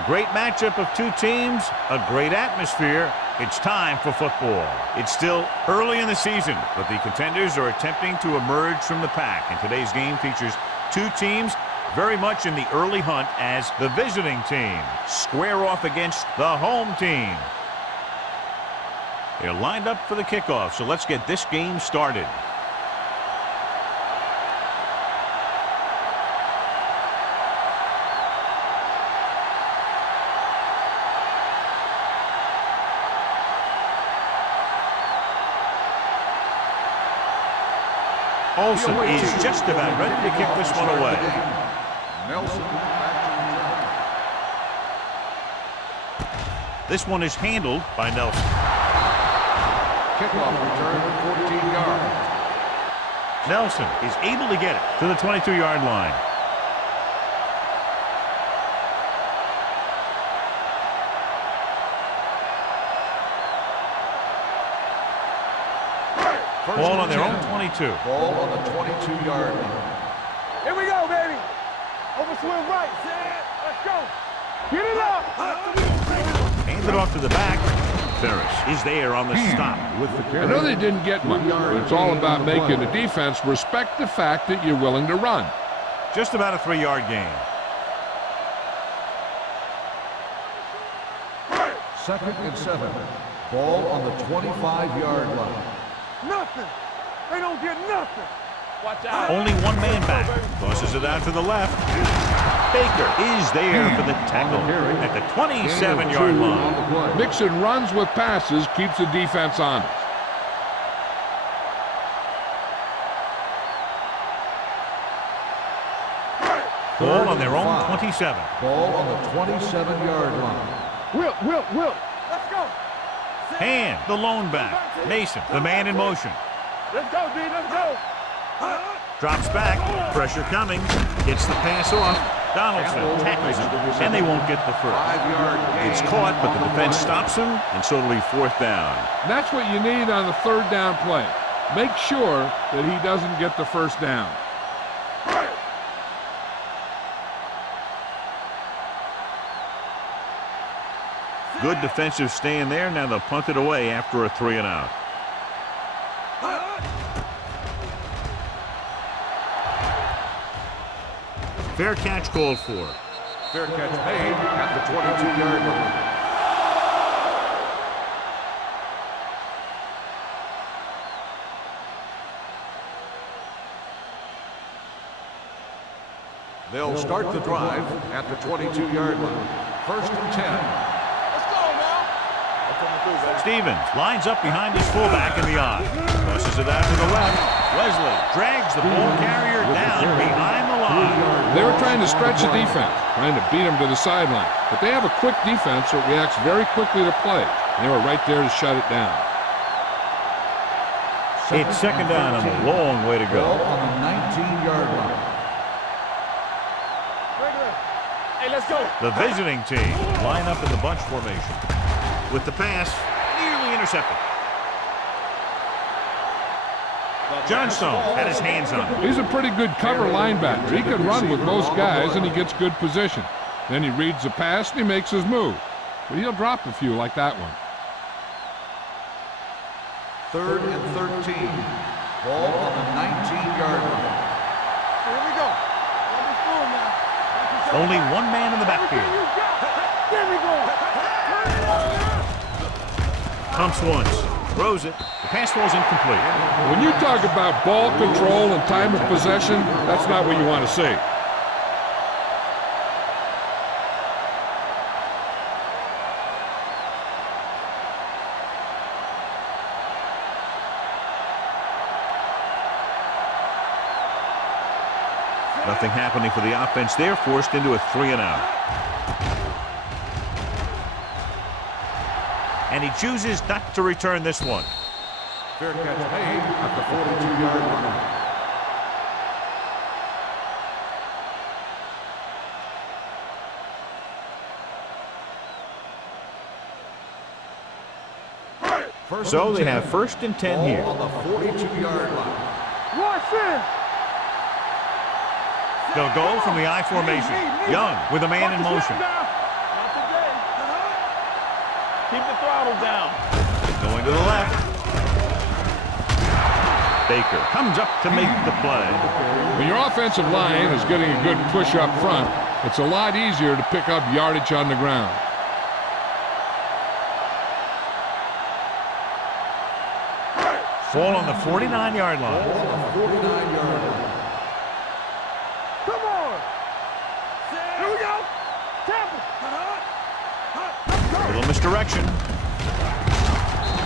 A great matchup of two teams, a great atmosphere. It's time for football. It's still early in the season, but the contenders are attempting to emerge from the pack. And today's game features two teams very much in the early hunt as the visiting team square off against the home team. They're lined up for the kickoff, so let's get this game started. Olsen is just about ready to kick this one away. Nelson. This one is handled by Nelson. Kickoff return, 14 yards. Nelson is able to get it to the 22-yard line. Ball on their own 22. Ball on the 22-yard line. Here we go, baby. Over swing right. Let's go. Get it up. Handed off to the back. Ferris is there on the stop with the carry. I know they didn't get much, but it's all about making the defense respect the fact that you're willing to run. Just about a 3-yard gain. 2nd and 7. Ball on the 25-yard line. Nothing. They don't get nothing. Watch out. Only one man back. Tosses it out to the left. Baker is there for the tackle at the 27-yard line. Mixing runs with passes keeps the defense honest. Ball on their own 27. Ball on the 27-yard line. Will. Let's go. Hand, the lone back. Mason, the man in motion. Let's go, D. Let's go. Drops back. Pressure coming. Gets the pass off. Donaldson tackles him, and they won't get the first. 5-yard gain. It's caught, but the defense stops him, and so it'll be 4th down. That's what you need on the 3rd down play. Make sure that he doesn't get the 1st down. Good defensive stand there. Now they'll punt it away after a 3-and-out. Fair catch called for. Fair catch made at the 22-yard line. They'll start the drive at the 22-yard line. 1st and 10. Stevens lines up behind his fullback in the I. Tosses it out to the left. Wesley drags the ball carrier down behind the line. They were trying to stretch the defense, trying to beat him to the sideline. But they have a quick defense that reacts very quickly to play. They were right there to shut it down. It's 2nd down and a long way to go. Ball on the 19-yard line. Hey, let's go. The visiting team line up in the bunch formation. With the pass, nearly intercepted. Johnstone had his hands on him. He's a pretty good cover linebacker. He can run with most guys, and he gets good position. Then he reads the pass, and he makes his move. But he'll drop a few like that one. 3rd and 13. Ball on the 19-yard line. Here we go. Only one man in the backfield. There we go. Pumps once, throws it. The pass falls incomplete. When you talk about ball control and time of possession, that's not what you want to see. Nothing happening for the offense there, forced into a 3-and-out. And he chooses not to return this one. Fair catch made at the 42-yard line. So they have 1st and 10 here. On the 42-yard line. Watch it. They'll go from the I formation. Young with a man in motion. Keep the throttle down. Going to the left. Baker comes up to make the play. When your offensive line is getting a good push up front, it's a lot easier to pick up yardage on the ground. Ball on the 49-yard line. Come on. Here we go. Tackle. A little misdirection.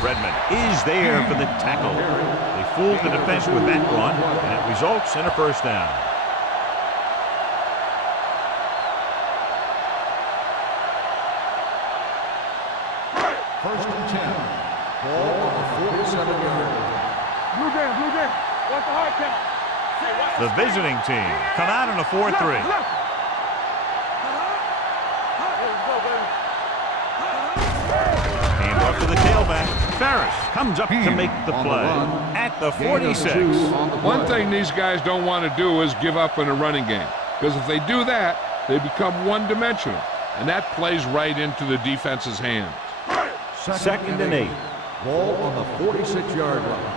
Redmond is there for the tackle. They fooled the defense with that run, and it results in a first down. First and 10. Ball on the 47-yard line. Blue game, blue game. What's the hard count? The visiting team come out in a 4-3. Hand off to the tailback. Ferris comes up to make the play at the 46. One thing these guys don't want to do is give up in a running game, because if they do that, they become one-dimensional, and that plays right into the defense's hands. Second and 8. Ball on the 46-yard line.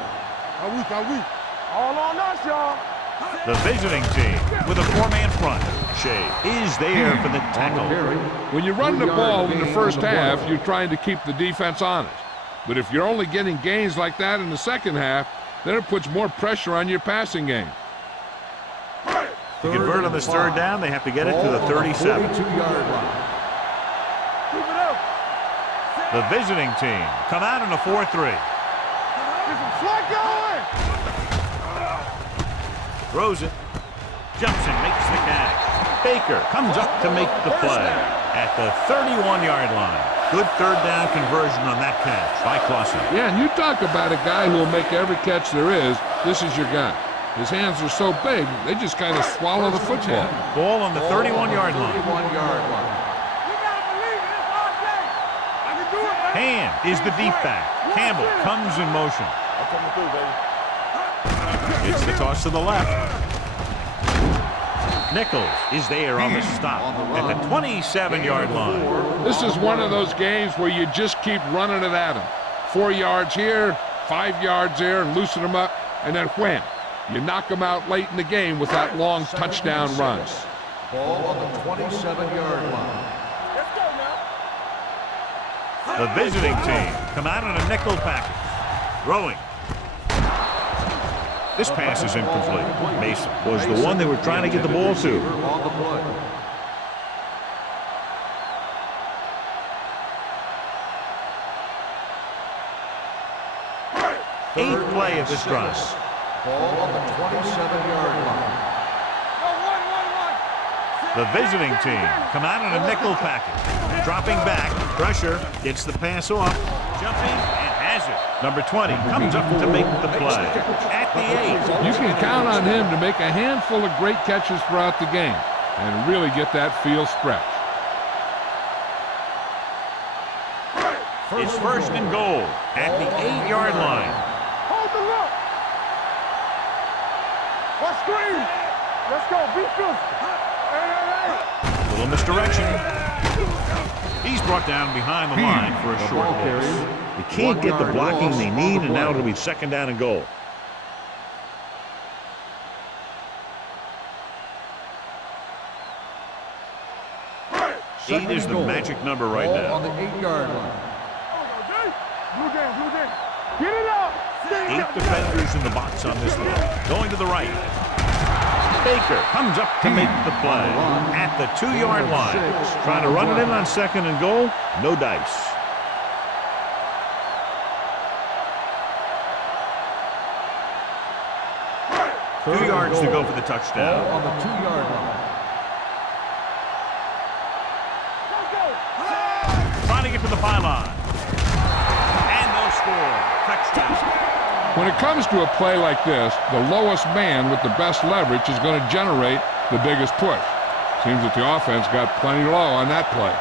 All on us, y'all. The visiting team with a 4-man front. Shea is there for the tackle. When you run the ball in the first half, you're trying to keep the defense honest. But if you're only getting gains like that in the second half, then it puts more pressure on your passing game. To convert on this third down, they have to get it to the 37. 42-yard line. Keep it up. The visiting team come out in a 4-3. Get some slack going. Throws it. Jumps and makes the catch. Baker comes up to make the play at the 31-yard line. Good third down conversion on that catch by Clausen. Yeah, and you talk about a guy who will make every catch there is. This is your guy. His hands are so big, they just kind of swallow the football. Ball on the 31-yard line. 31-yard line. We gotta believe it. It's our day. I can do it, baby. Hand is the deep back. Campbell comes in motion. I'm coming through, baby. It's the toss to the left. Nichols is there on the stop at the 27-yard line. This is one of those games where you just keep running it at him. 4 yards here, 5 yards there, and loosen them up, and then wham. You knock them out late in the game with that long touchdown run. Ball on the 27-yard line. Let's go now. The visiting team come out in a nickel package. Throwing. This pass is incomplete. Mason was the one they were trying to get the ball to. On the play. Eighth play of this drive. Ball on the 27-yard line. Go, one. The visiting team come out in a nickel package. Dropping back, pressure, gets the pass off, jumping, and has it. Number 20 comes up to make the play at the 8. You can count on him to make a handful of great catches throughout the game and really get that field stretch. It's first and goal at the 8-yard line. Hold the look. What screen? Let's go. Be physical. Hey. Little misdirection. He's brought down behind the line for a short loss. They can't get the blocking they need, and now it'll be second down and goal. Eight is the magic number right Ball on now. the 8-yard line. Blue game. Get it up. 8 defenders in the box on this one. Going to the right. Baker comes up to make the play at the 2-yard line. Trying to run it in on second and goal. No dice. Two yards to go for the touchdown. Ball on the 2-yard line. Trying to get to the pylon. And they'll score. Touchdown. When it comes to a play like this, the lowest man with the best leverage is going to generate the biggest push. Seems that the offense got plenty low on that play.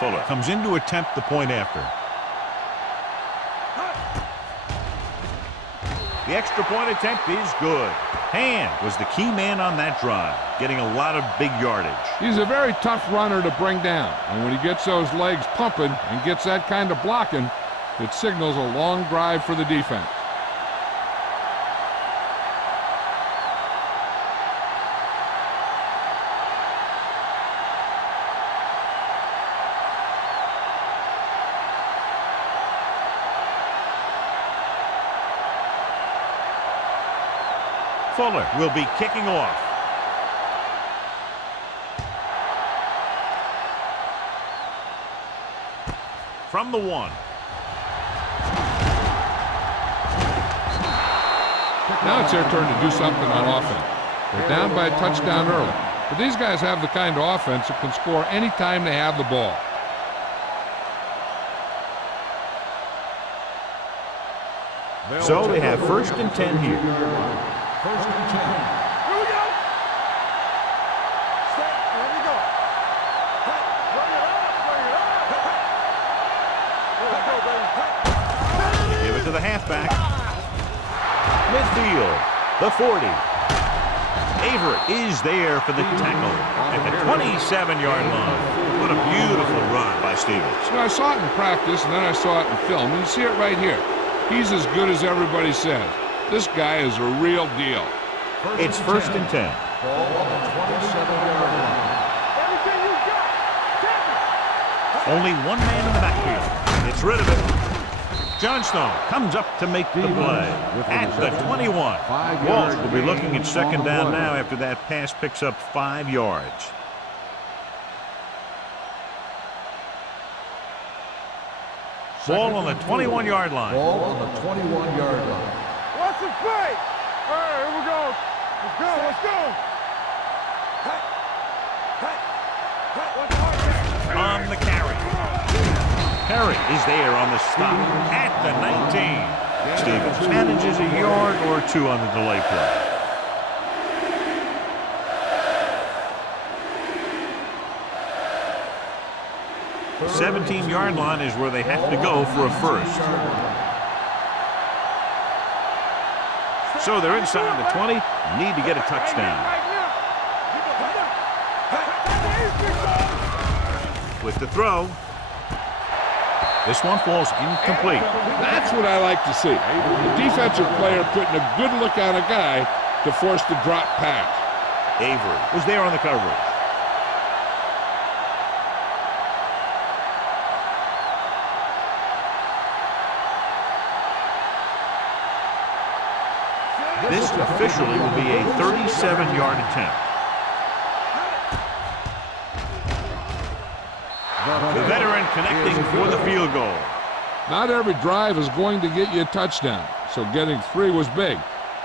Fuller comes in to attempt the point after. The extra point attempt is good. Hand was the key man on that drive, getting a lot of big yardage. He's a very tough runner to bring down, and when he gets those legs pumping and gets that kind of blocking, it signals a long drive for the defense. Fuller will be kicking off. From the 1. Now it's their turn to do something on offense. They're down by a touchdown early, but these guys have the kind of offense that can score anytime they have the ball. So they have 1st and 10 here. 1st and 10. Here we go. Set. Here we go. Hey, bring it up. Bring it up. Here we go, baby. Give it to the halfback. Midfield, the 40. Averett is there for the tackle at the 27-yard line. What a beautiful run by Stevens. You know, I saw it in practice, and then I saw it in film, and you see it right here. He's as good as everybody says. This guy is a real deal. It's 1st and 10. Ball on the 27-yard line. Everything you got. Take it. Only one man in the backfield. Gets rid of it. Johnstone comes up to make the play at the 21. Walt will be looking at 2nd down now after that pass picks up 5 yards. Ball on the 21-yard line. Ball on the 21-yard line. Watch the play. All right, here we go. Let's go. Let's go. Hey. Hey. Hey. What's the hard On the carry. Perry is there on the stop at the 19. Stevens manages a yard or 2 on the delay play. The 17-yard line is where they have to go for a 1st. So they're inside the 20, need to get a touchdown. With the throw. This one falls incomplete. That's what I like to see. The defensive player putting a good look on a guy to force the drop pass. Avery was there on the coverage. This officially will be a 37-yard attempt. The veteran connecting for the field goal. Not every drive is going to get you a touchdown, so getting 3 was big.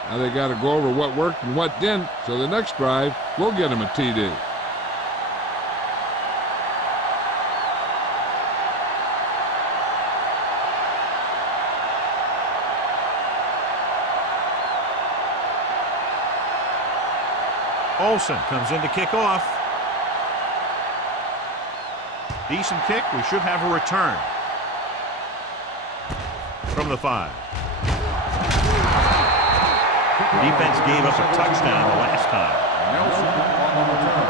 Now they got to go over what worked and what didn't, so the next drive will get them a TD. Olsen comes in to kick off. Decent kick. We should have a return. From the 5. Defense gave up a touchdown the last time. Nelson on the return.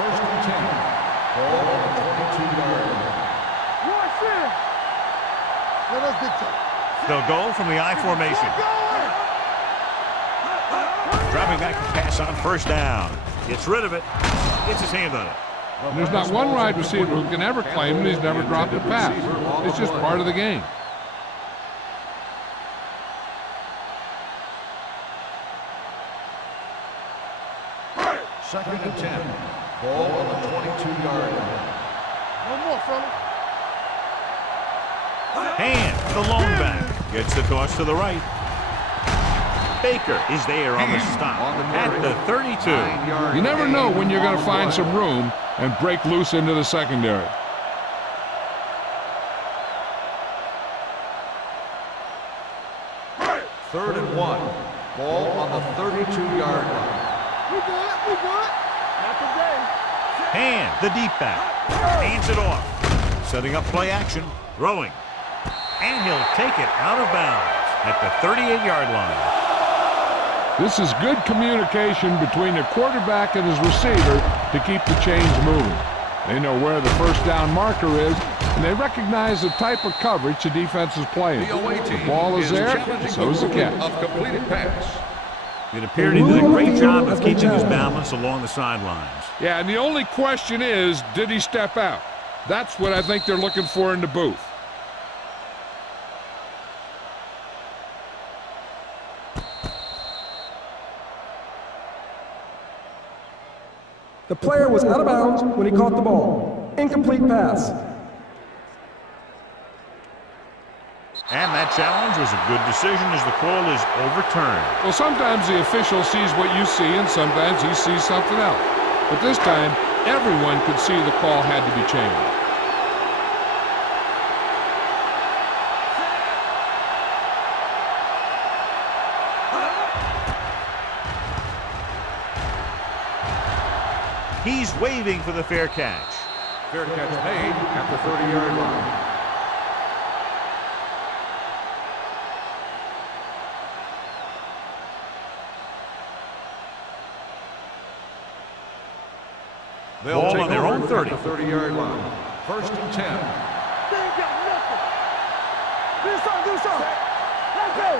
First and 10. Ball on the 22-yard line. They'll go from the I formation. Dropping back to pass on 1st down. Gets rid of it. Gets his hand on it. And there's not one wide receiver who can ever claim that he's never dropped a pass. It's just part of the game. Second and 10. Ball on the 22-yard line. One more, fella. Hand, the lone back. Gets the toss to the right. Baker is there on the stop at the 32. You never know when you're going to find some room and break loose into the secondary. 3rd and 1. Ball on the 32-yard line. We good. Not today. Hand, the deep back. Hands it off. Setting up play action. Throwing. And he'll take it out of bounds at the 38-yard line. This is good communication between the quarterback and his receiver to keep the chains moving. They know where the first down marker is, and they recognize the type of coverage the defense is playing. The away team The ball is there, so is the catch. Of completed pass. It appeared he did a great job of keeping his balance along the sidelines. Yeah, and the only question is, did he step out? That's what I think they're looking for in the booth. The player was out of bounds when he caught the ball. Incomplete pass. And that challenge was a good decision as the call is overturned. Well, sometimes the official sees what you see, and sometimes he sees something else. But this time, everyone could see the call had to be changed. He's waving for the fair catch. Fair catch made at the 30-yard line. They'll Ball take on their over own 30. at the 30-yard line. 1st and 10. They ain't got nothing. Do something. Let's go.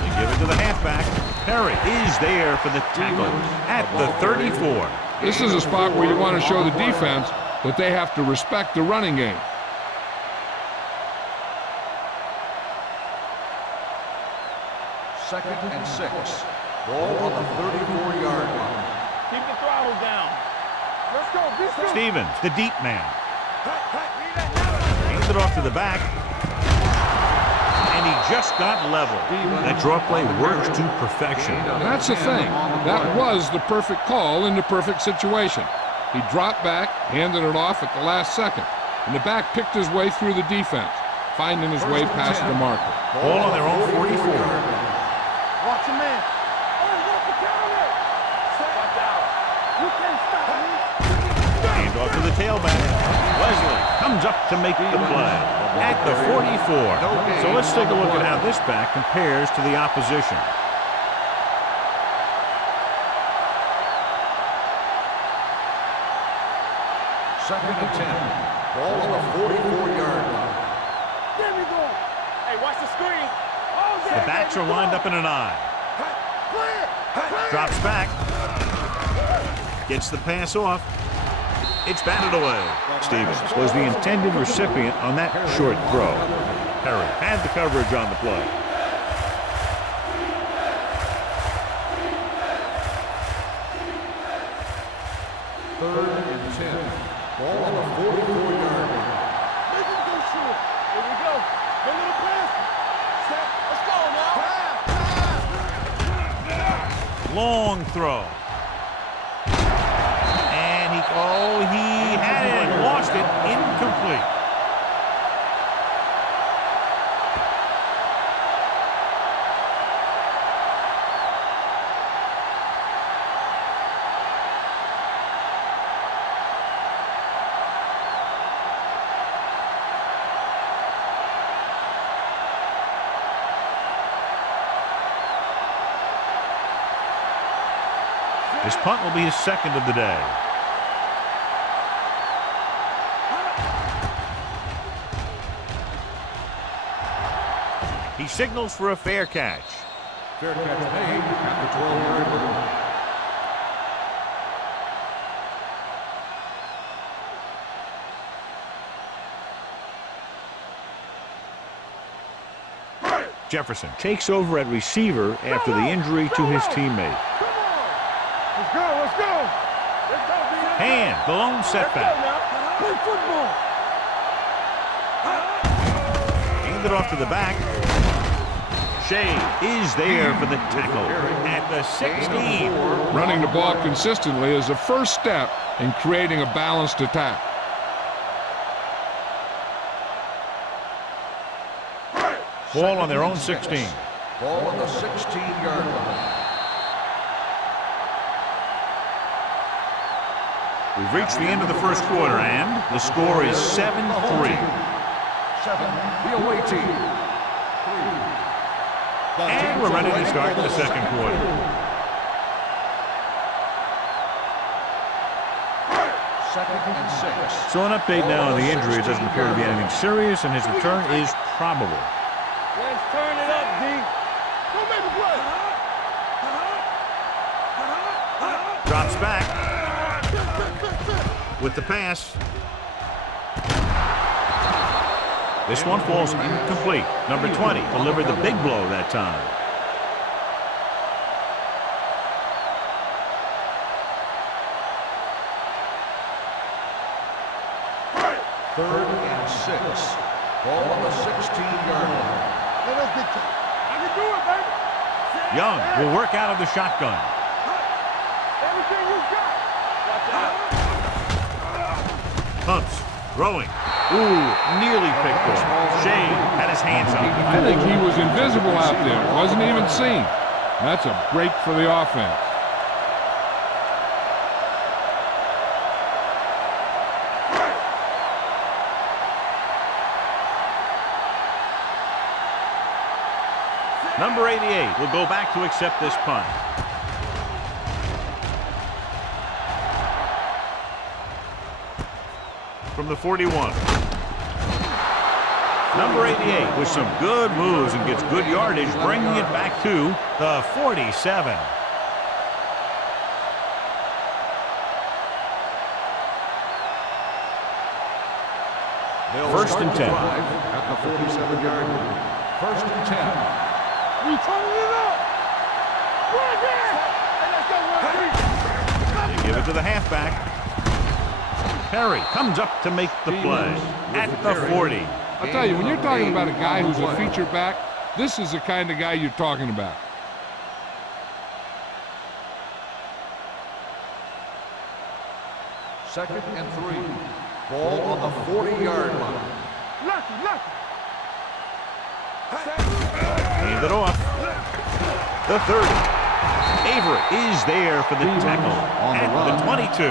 They give it to the halfback. Perry is there for the tackle at the 34. This is a spot where you want to show the defense that they have to respect the running game. Second and 6. Ball on the 34-yard line. Keep the throttle down. Let's go. Be still. Stevens, the deep man. Hands it off to the back. And he just got level. That draw play works to perfection. And that's the thing. That was the perfect call in the perfect situation. He dropped back, handed it off at the last second, and the back picked his way through the defense, finding his way past the marker. Ball on their own 44. Watch your man. Oh, walk the counter. Watch out. You can't stop me. Hand off to the tailback. Wesley comes up to make the play at the 44. So let's take a look at how this back compares to the opposition. Second and 10. Ball on the 44-yard line. There we go. Hey, watch the screen. Oh, The backs are lined up in an eye. Clear. Drops back. Gets the pass off. It's batted away. Stevens was the intended recipient on that short throw. Perry had the coverage on the play. Third and 10. Ball on the 44-yard line. Make him go short. Here we go. Go little pass. Step. Let's go now. Long throw. And he had it and lost it. Incomplete. This punt will be his second of the day. He signals for a fair catch. Fair catch made at the 12-yard line. Jefferson takes over at receiver after the injury to his teammate. Let's go. Let's go. Let's go, B. Hand, the lone setback. Play football. Hand it off to the back. Shea is there for the tackle at the 16. Running the ball consistently is the first step in creating a balanced attack. Ball on their own 16. Ball on the 16-yard line. We've reached the end of the first quarter, and the score is 7-3. 7, the away team. 3. And we're ready to start the second quarter. Second and 6. So an update now on the injury. It doesn't appear to be anything serious, and his return is probable. Let's turn it up, D. Go make a play. Drops back with the pass. This one falls incomplete. Number 20 delivered the big blow that time. Third and 6. Ball on the 16-yard line. Let's get to it. I can do it, baby. Young will work out of the shotgun. Everything you got. Watch out. Pumps, throwing. Ooh, nearly picked off. Shane had his hands up. I think he was invisible out there. Wasn't even seen. That's a break for the offense. Number 88 will go back to accept this punt. From the 41. Number 88 with some good moves and gets good yardage, bringing it back to the 47. First and 10. At the 47-yard line. First and 10. We turning it up. Right there. Hey, let's go, 1-3. They give it to the halfback. Perry comes up to make the play at the 40. I'll tell you, when you're talking about a guy who's a feature back, this is the kind of guy you're talking about. Second and 3. Ball on the 40-yard line. Lucky. Hand it off. The 30. Avery is there for the tackle at the 22.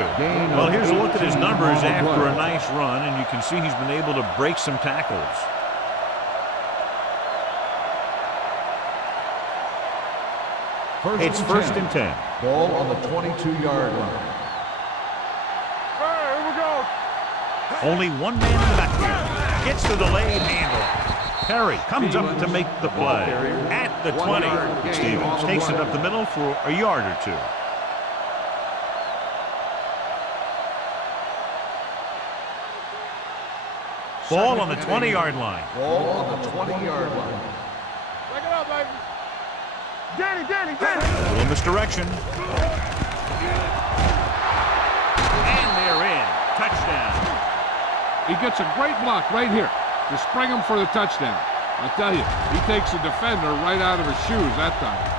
Well, here's a look at his numbers after a nice run, and you can see he's been able to break some tackles. It's first and 10. Ball on the 22-yard line. All right, here we go. Only one man in the backfield. Gets the delayed handle. Perry comes up to make the play at the 20. Stevens takes it up the middle for a yard or two. Ball on the 20-yard line. Ball on the 20-yard line. Back it up, baby. Danny. A little misdirection. And they're in. Touchdown. He gets a great block right here to spring him for the touchdown. I'll tell you, he takes the defender right out of his shoes that time.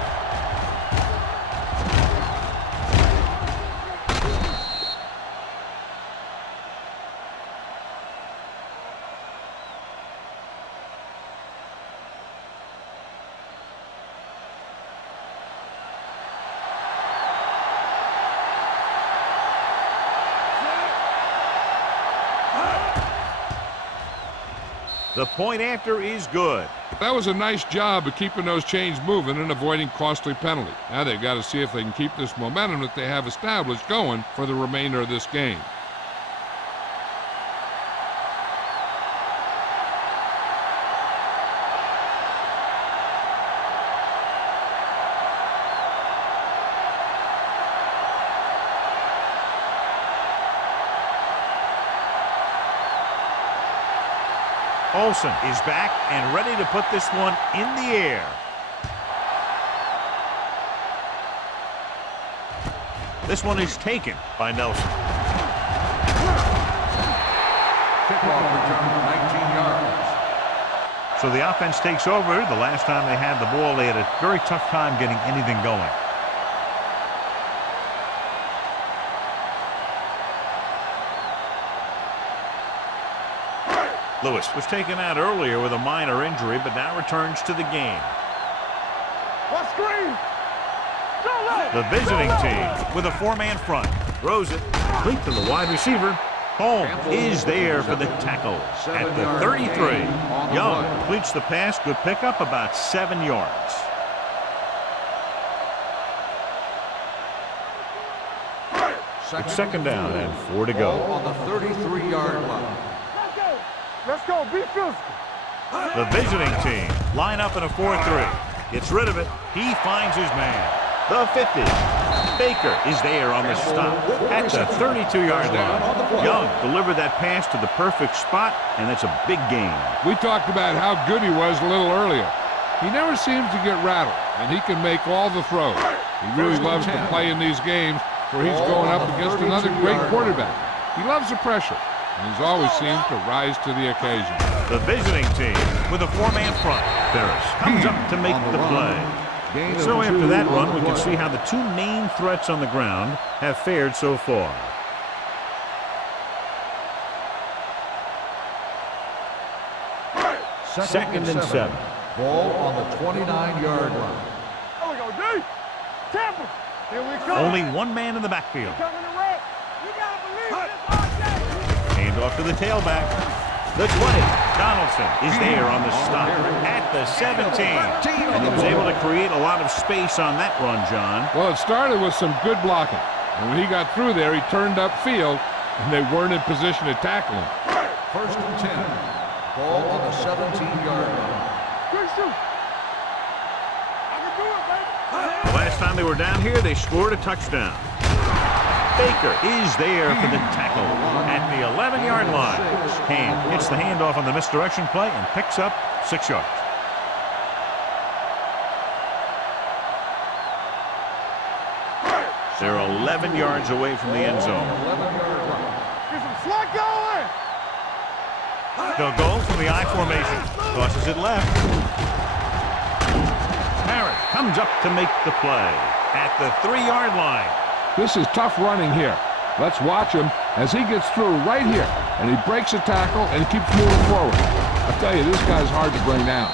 The point after is good. That was a nice job of keeping those chains moving and avoiding costly penalty. Now they've got to see if they can keep this momentum that they have established going for the remainder of this game. Olsen is back and ready to put this one in the air. This one is taken by Nelson. Kickoff return 19 yards. So the offense takes over. The last time they had the ball, they had a very tough time getting anything going. Lewis was taken out earlier with a minor injury, but now returns to the game. What screen? Go left. The visiting team with a four-man front. Throws it. Complete to the wide receiver. Holmes is there for the tackle at the 33. Young completes the pass. Good pickup, about 7 yards. It's second down and 4 to go. On the 33-yard line. Let's go. Let's go. Be physical. The visiting team line up in a 4-3. Gets rid of it. He finds his man. The 50. Baker is there on the stop at the 32-yard line. Young delivered that pass to the perfect spot, and that's a big gain. We talked about how good he was a little earlier. He never seems to get rattled, and he can make all the throws. He really loves to play in these games where he's going up against another great quarterback. He loves the pressure, and he's always seemed to rise to the occasion. The visiting team with a four-man front. Ferris comes up to make the play. So after that run, we can see how the two main threats on the ground have fared so far. Second and 7. Ball on the 29-yard line. There we go, D. Tampa. Here we come. Only one man in the backfield. Coming to red. You gotta believe this, RJ. Hand off to the tailback. The 20. Donaldson is there on the stop at the 17. And he was able to create a lot of space on that run, John. Well, it started with some good blocking. And when he got through there, he turned upfield, and they weren't in position to tackle him. First and 10. Ball on the 17-yard line. Good shoot. I can do it, baby. The last time they were down here, they scored a touchdown. Baker is there for the tackle at the 11-yard line. Ham hits the handoff on the misdirection play and picks up 6 yards. They're 11 yards away from the end zone. Get some slot going. They'll go from the I formation. Tosses it left. Harris comes up to make the play at the 3-yard line. This is tough running here. Let's watch him as he gets through right here, and he breaks a tackle and keeps moving forward. I tell you, this guy's hard to bring down.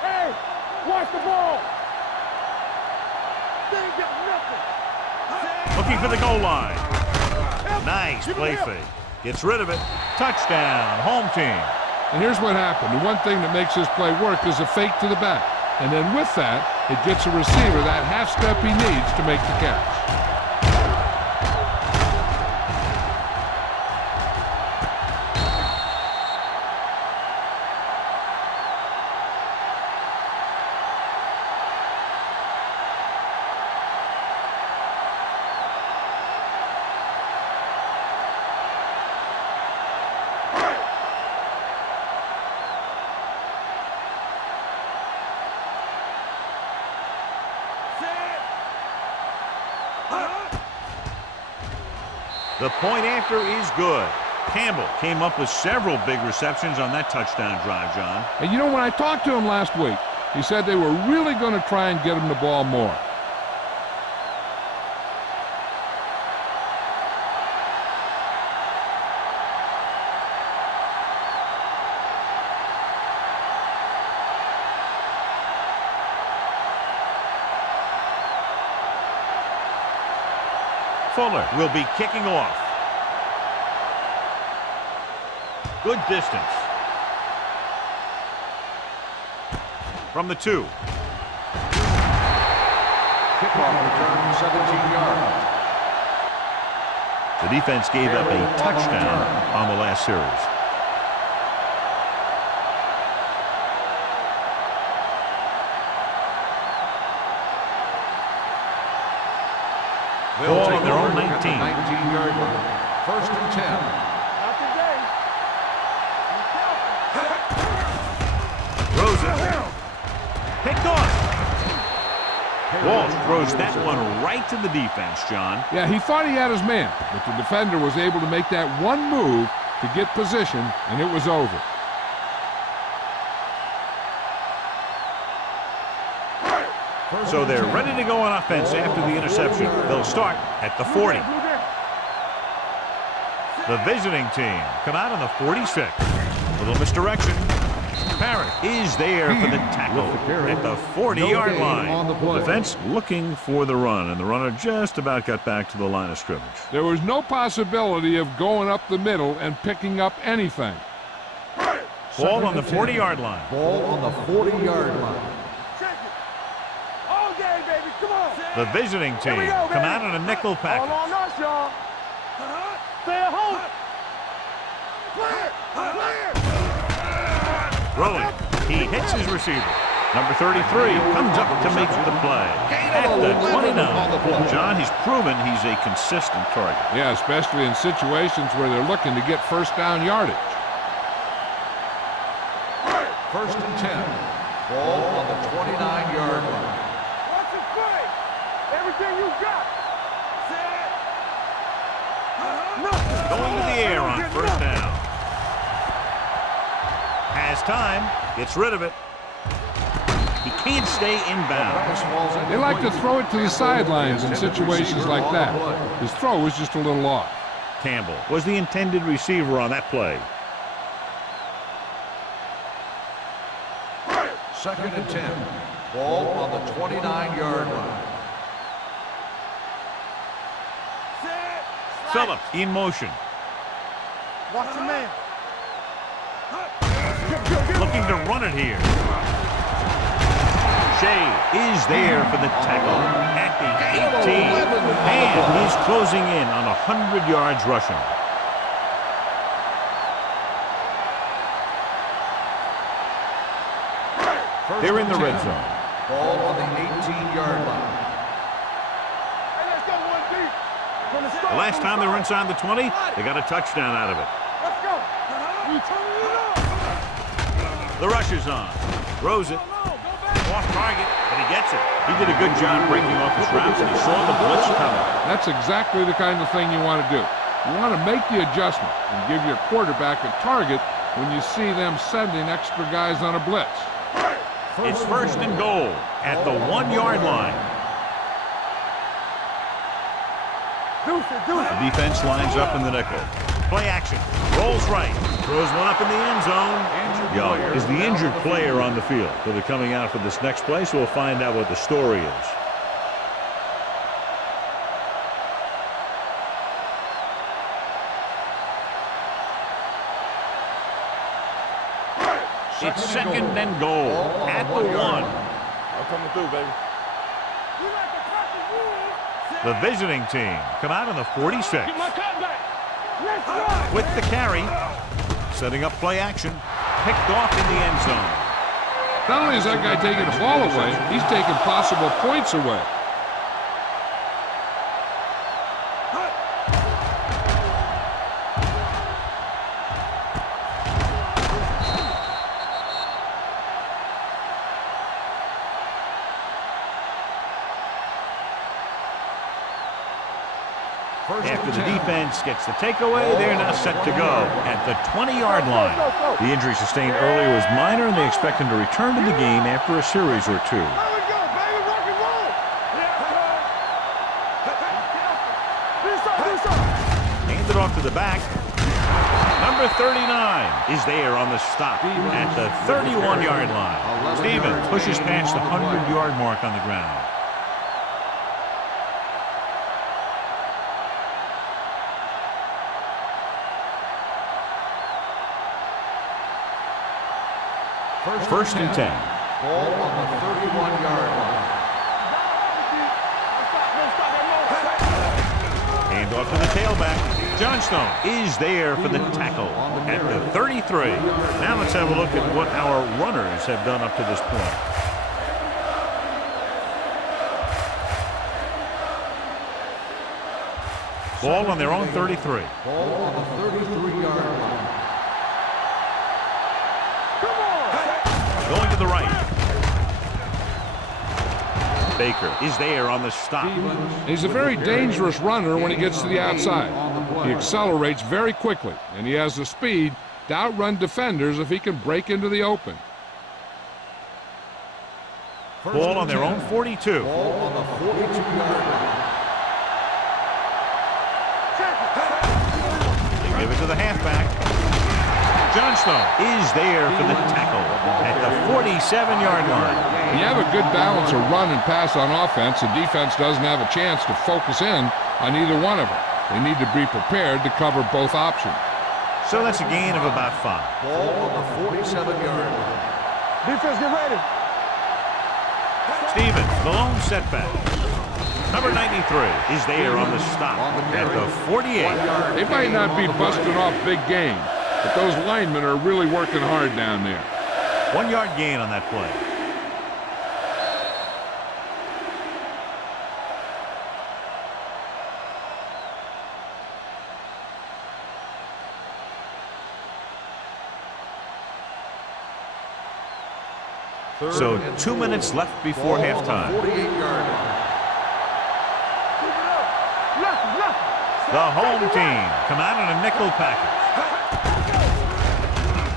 Hey, watch the ball. They ain't got nothing. Looking for the goal line. Nice play fake. Gets rid of it. Touchdown, home team. And here's what happened. The one thing that makes this play work is a fake to the back. And then with that, it gets a receiver that half step he needs to make the catch. The point after is good. Campbell came up with several big receptions on that touchdown drive, John. And you know, when I talked to him last week, he said they were really going to try and get him the ball more. Fuller will be kicking off. Good distance. From the 2. Kickoff return, 17 yards. The defense gave up a touchdown on the last series. Ball on their own 19. 19-yard line. First and 10. Not today. Throws it. Picked off. Walsh throws that one right to the defense, John. Yeah, he thought he had his man, but the defender was able to make that one move to get position, and it was over. So they're ready to go on offense after the interception. They'll start at the 40. The visiting team come out on the 46. Little misdirection. Parrott is there for the tackle at the 40-yard line. Defense looking for the run, and the runner just about got back to the line of scrimmage. There was no possibility of going up the middle and picking up anything. Ball on the 40-yard line. Ball on the 40-yard line. All day, baby. Come on. The visiting team come out on a nickel All package. on us, y'all. Stay at home. Clear. Rolling. He hits his receiver. Number 33 comes up to make the play. At the 29. John, he's proven he's a consistent target. Yeah, especially in situations where they're looking to get first down yardage. First and 10. Ball on the 29-yard line. Watch your play. Everything you got. Going to the air on first down. Has time. Gets rid of it. He can't stay inbound. They like to throw it to the sidelines in situations like that. His throw was just a little off. Campbell was the intended receiver on that play. Second and 10. Ball on the 29-yard line. Phillips in motion. Watch the man. Looking to run it here. Shea is there for the tackle at the 18. And he's closing in on 100 yards rushing. They're in the red zone. Ball on the 18-yard line. Hey, let's go one deep. From the start. The last time they were inside the 20, they got a touchdown out of it. Let's go. You turn it up. The rush is on. Throws it. Off target, but he gets it. He did a good job breaking off his routes, and he saw the blitz coming. That's exactly the kind of thing you want to do. You want to make the adjustment and give your quarterback a target when you see them sending extra guys on a blitz. It's first and goal at the 1-yard line. The defense lines up in the nickel. Play action. Rolls right. Throws one up in the end zone. Young is the injured player on the field. He'll be coming out for this next play, so we'll find out what the story is. It's second and goal at the 1. I'm coming through, baby. The visiting team come out on the 46. Get my cut back. Let's go. With the carry. Setting up play action. Picked off in the end zone. Not only is that guy taking the ball away, he's taking possible points away. After the defense gets the takeaway, they're now set to go at the 20-yard line. The injury sustained earlier was minor, and they expect him to return to the game after a series or two. There we go, baby. Rock and roll. Handed off to the back. Number 39 is there on the stop at the 31-yard line. Stevens pushes past the 100-yard mark on the ground. First and 10. Ball on the 31-yard line. Hand off to the tailback. Johnstone is there for the tackle at the 33. Now let's have a look at what our runners have done up to this point. Ball on their own 33. Ball on the 33-yard line. Going to the right. Baker is there on the stop. He's a very dangerous runner when he gets to the outside. He accelerates very quickly, and he has the speed to outrun defenders if he can break into the open. Ball on their own 42. Ball on the 42-yard line. Give it to the halfback. Johnstone is there for the tackle at the 47-yard line. When you have a good balance of run and pass on offense, the defense doesn't have a chance to focus in on either one of them. They need to be prepared to cover both options. So that's a gain of about 5. Ball on the 47-yard line. Defense, get ready. Stevens, the lone setback. Number 93 is there on the stop at the 48. They might not be busting off big games, but those linemen are really working hard down there. 1-yard gain on that play. So 2 minutes left before halftime. 48-yard line. The home team come out in a nickel package.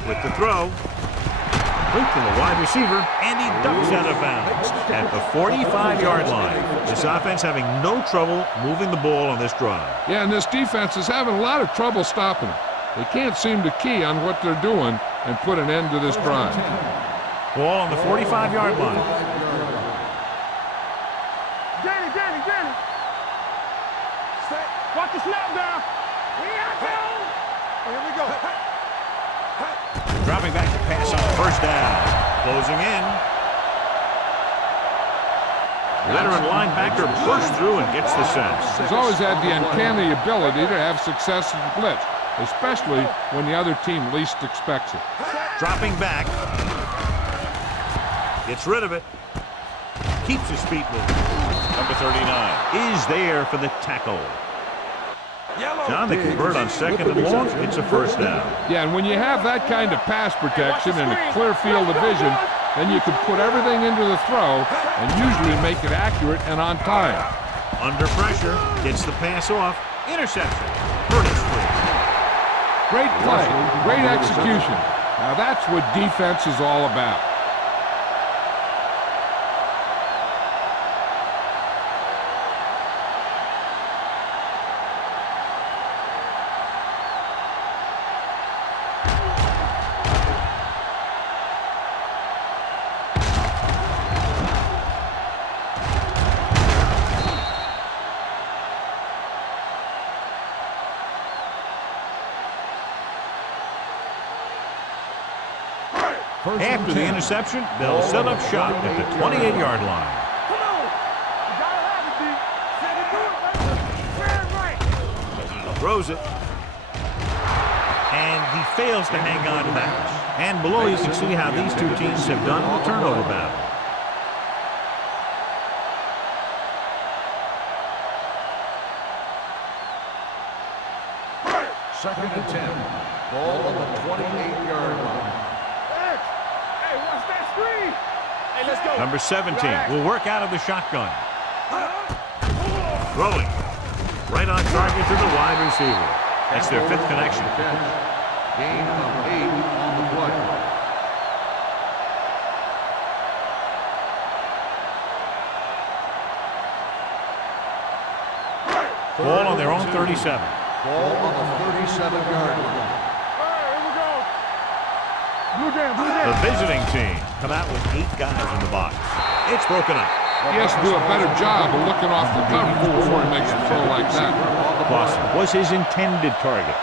With the throw. Quick to the wide receiver, and he ducks out of bounds at the 45-yard line. This offense having no trouble moving the ball on this drive. Yeah, and this defense is having a lot of trouble stopping it. They can't seem to key on what they're doing and put an end to this drive. Ball on the 45-yard line. Danny. Watch the snap down. Here we go. Dropping back to pass on first down. Closing in. Veteran linebacker bursts through and gets the sack. He's always had the uncanny ability to have success in the blitz, especially when the other team least expects it. Dropping back. Gets rid of it. Keeps his feet moving. Number 39 is there for the tackle. John, they convert on second and long. It's a first down. Yeah, and when you have that kind of pass protection and a clear field of vision, then you can put everything into the throw and usually make it accurate and on time. Under pressure, gets the pass off. Interception. Curtis free. Great play, great execution. Now that's what defense is all about. After the interception, they'll set up shop at the 28-yard line. Come on. You gotta have it, D. Throws it. And he fails to hang on to that. And below you can see how these two teams have done in the turnover battle. Second and 10. Ball on the 28-yard line. Hey, watch that screen. Hey, let's go. Number 17 will work out of the shotgun. Throwing. Right on target to the wide receiver. That's their 5th connection. Gain of 8 on the play. Ball on their own 37. Ball on the 37-yard line. Here we go. Blue down. The visiting team come out with 8 guys in the box. It's broken up. He has to do a better job of looking off the coverage before he makes a throw like that. Boston was his intended target.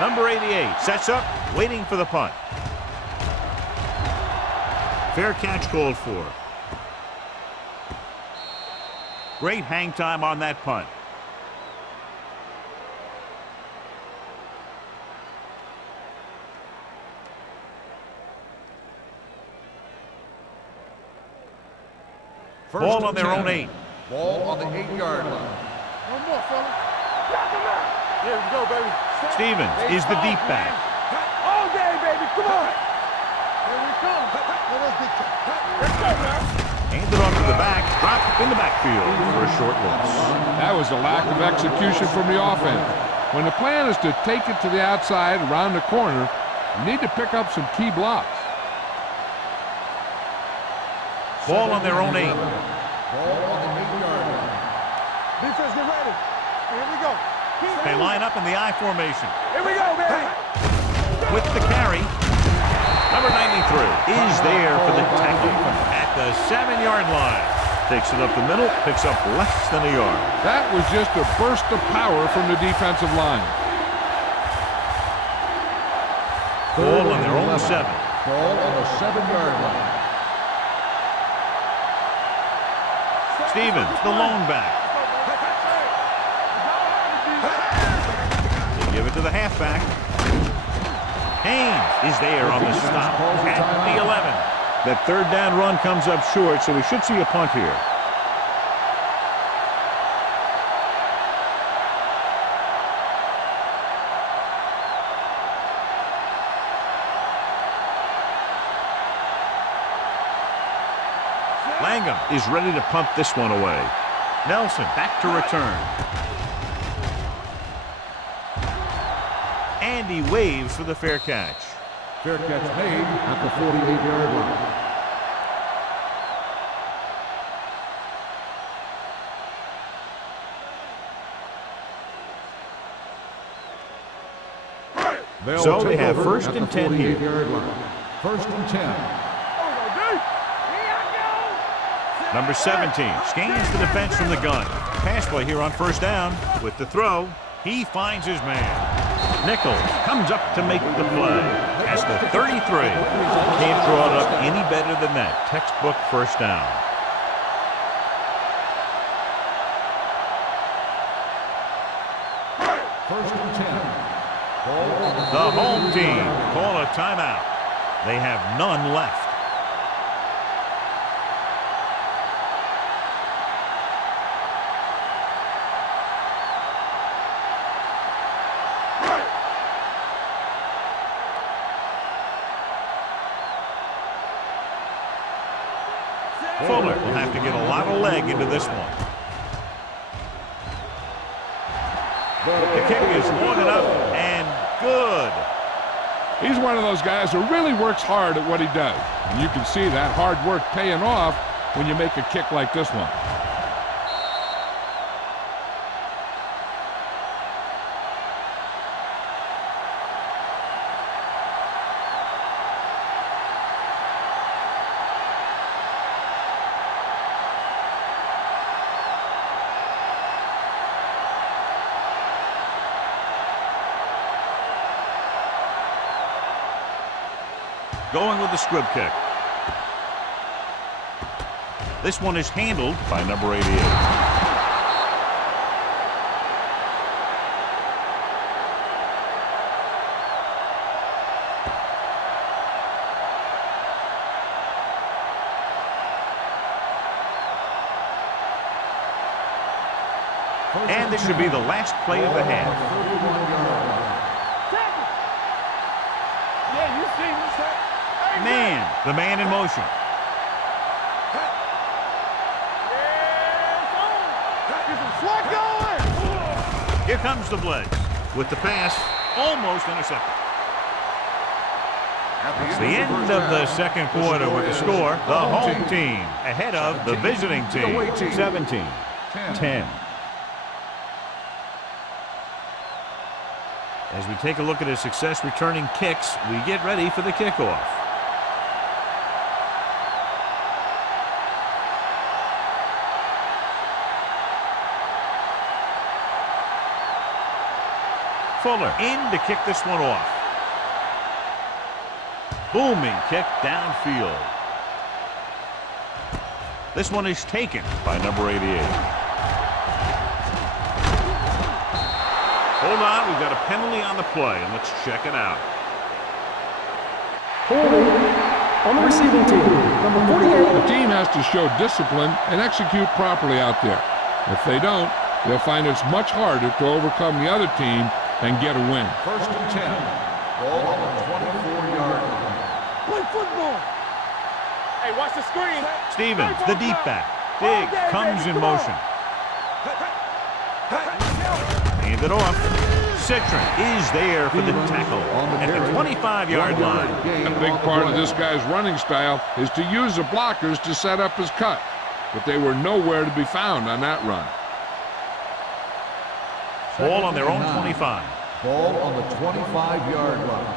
Number 88 sets up, waiting for the punt. Fair catch called for. Great hang time on that punt. Ball on their own 8. Ball on the 8-yard line. One more, fella. Here we go, baby. Stevens is the deep back. All day, baby. Come on. Here we come. Let's go, man. Handed off to the back, dropped in the backfield for a short loss. That was a lack of execution from the offense. When the plan is to take it to the outside around the corner, You need to pick up some key blocks. Ball on their own 8. Ball on the 8-yard line. Defense, get ready. Here we go. They line up in the I formation. Here we go, man. With the carry, number 93 is there for the tackle at the 7-yard line. Takes it up the middle, picks up less than a yard. That was just a burst of power from the defensive line. Ball on their own 7. Ball on the 7-yard line. Stevens, the lone back. They give it to the halfback. Haynes is there on the stop at the 11. That third down run comes up short, so we should see a punt here. Langham is ready to pump this one away. Nelson back to return. And he waves for the fair catch. Fair catch made at the 48-yard line. So they have first and 10 here. First and 10. Number 17 scans the defense from the gun. Pass play here on first down. With the throw, he finds his man. Nichols comes up to make the play. That's the 33. Can't draw it up any better than that. Textbook first down. First and 10. The home team call a timeout. They have none left. Fuller will have to get a lot of leg into this one. The kick is long enough and good. He's one of those guys who really works hard at what he does. And you can see that hard work paying off when you make a kick like this one. Going with the squib kick. This one is handled by number 88. And this should be the last play of the half. Yeah, you see me, sir. Man, the man in motion. Here comes the blitz. With the pass, almost intercepted. It's the end of the second quarter with the score. The home team ahead of the visiting team. 17-10. As we take a look at his success returning kicks, we get ready for the kickoff. Fuller in to kick this one off. Booming kick downfield. This one is taken by number 88. Hold on, we've got a penalty on the play, and let's check it out. Holding on the receiving team, number 48. The team has to show discipline and execute properly out there. If they don't, they'll find it's much harder to overcome the other team and get a win. First and 10. Ball on the 24-yard line. Play football. Hey, watch the screen. Stevens, the deep back. Diggs comes in motion. Hand it off. Citron is there for the tackle at the 25-yard line. A big part of this guy's running style is to use the blockers to set up his cut, but they were nowhere to be found on that run. Ball on their own 25. Ball on the 25-yard line.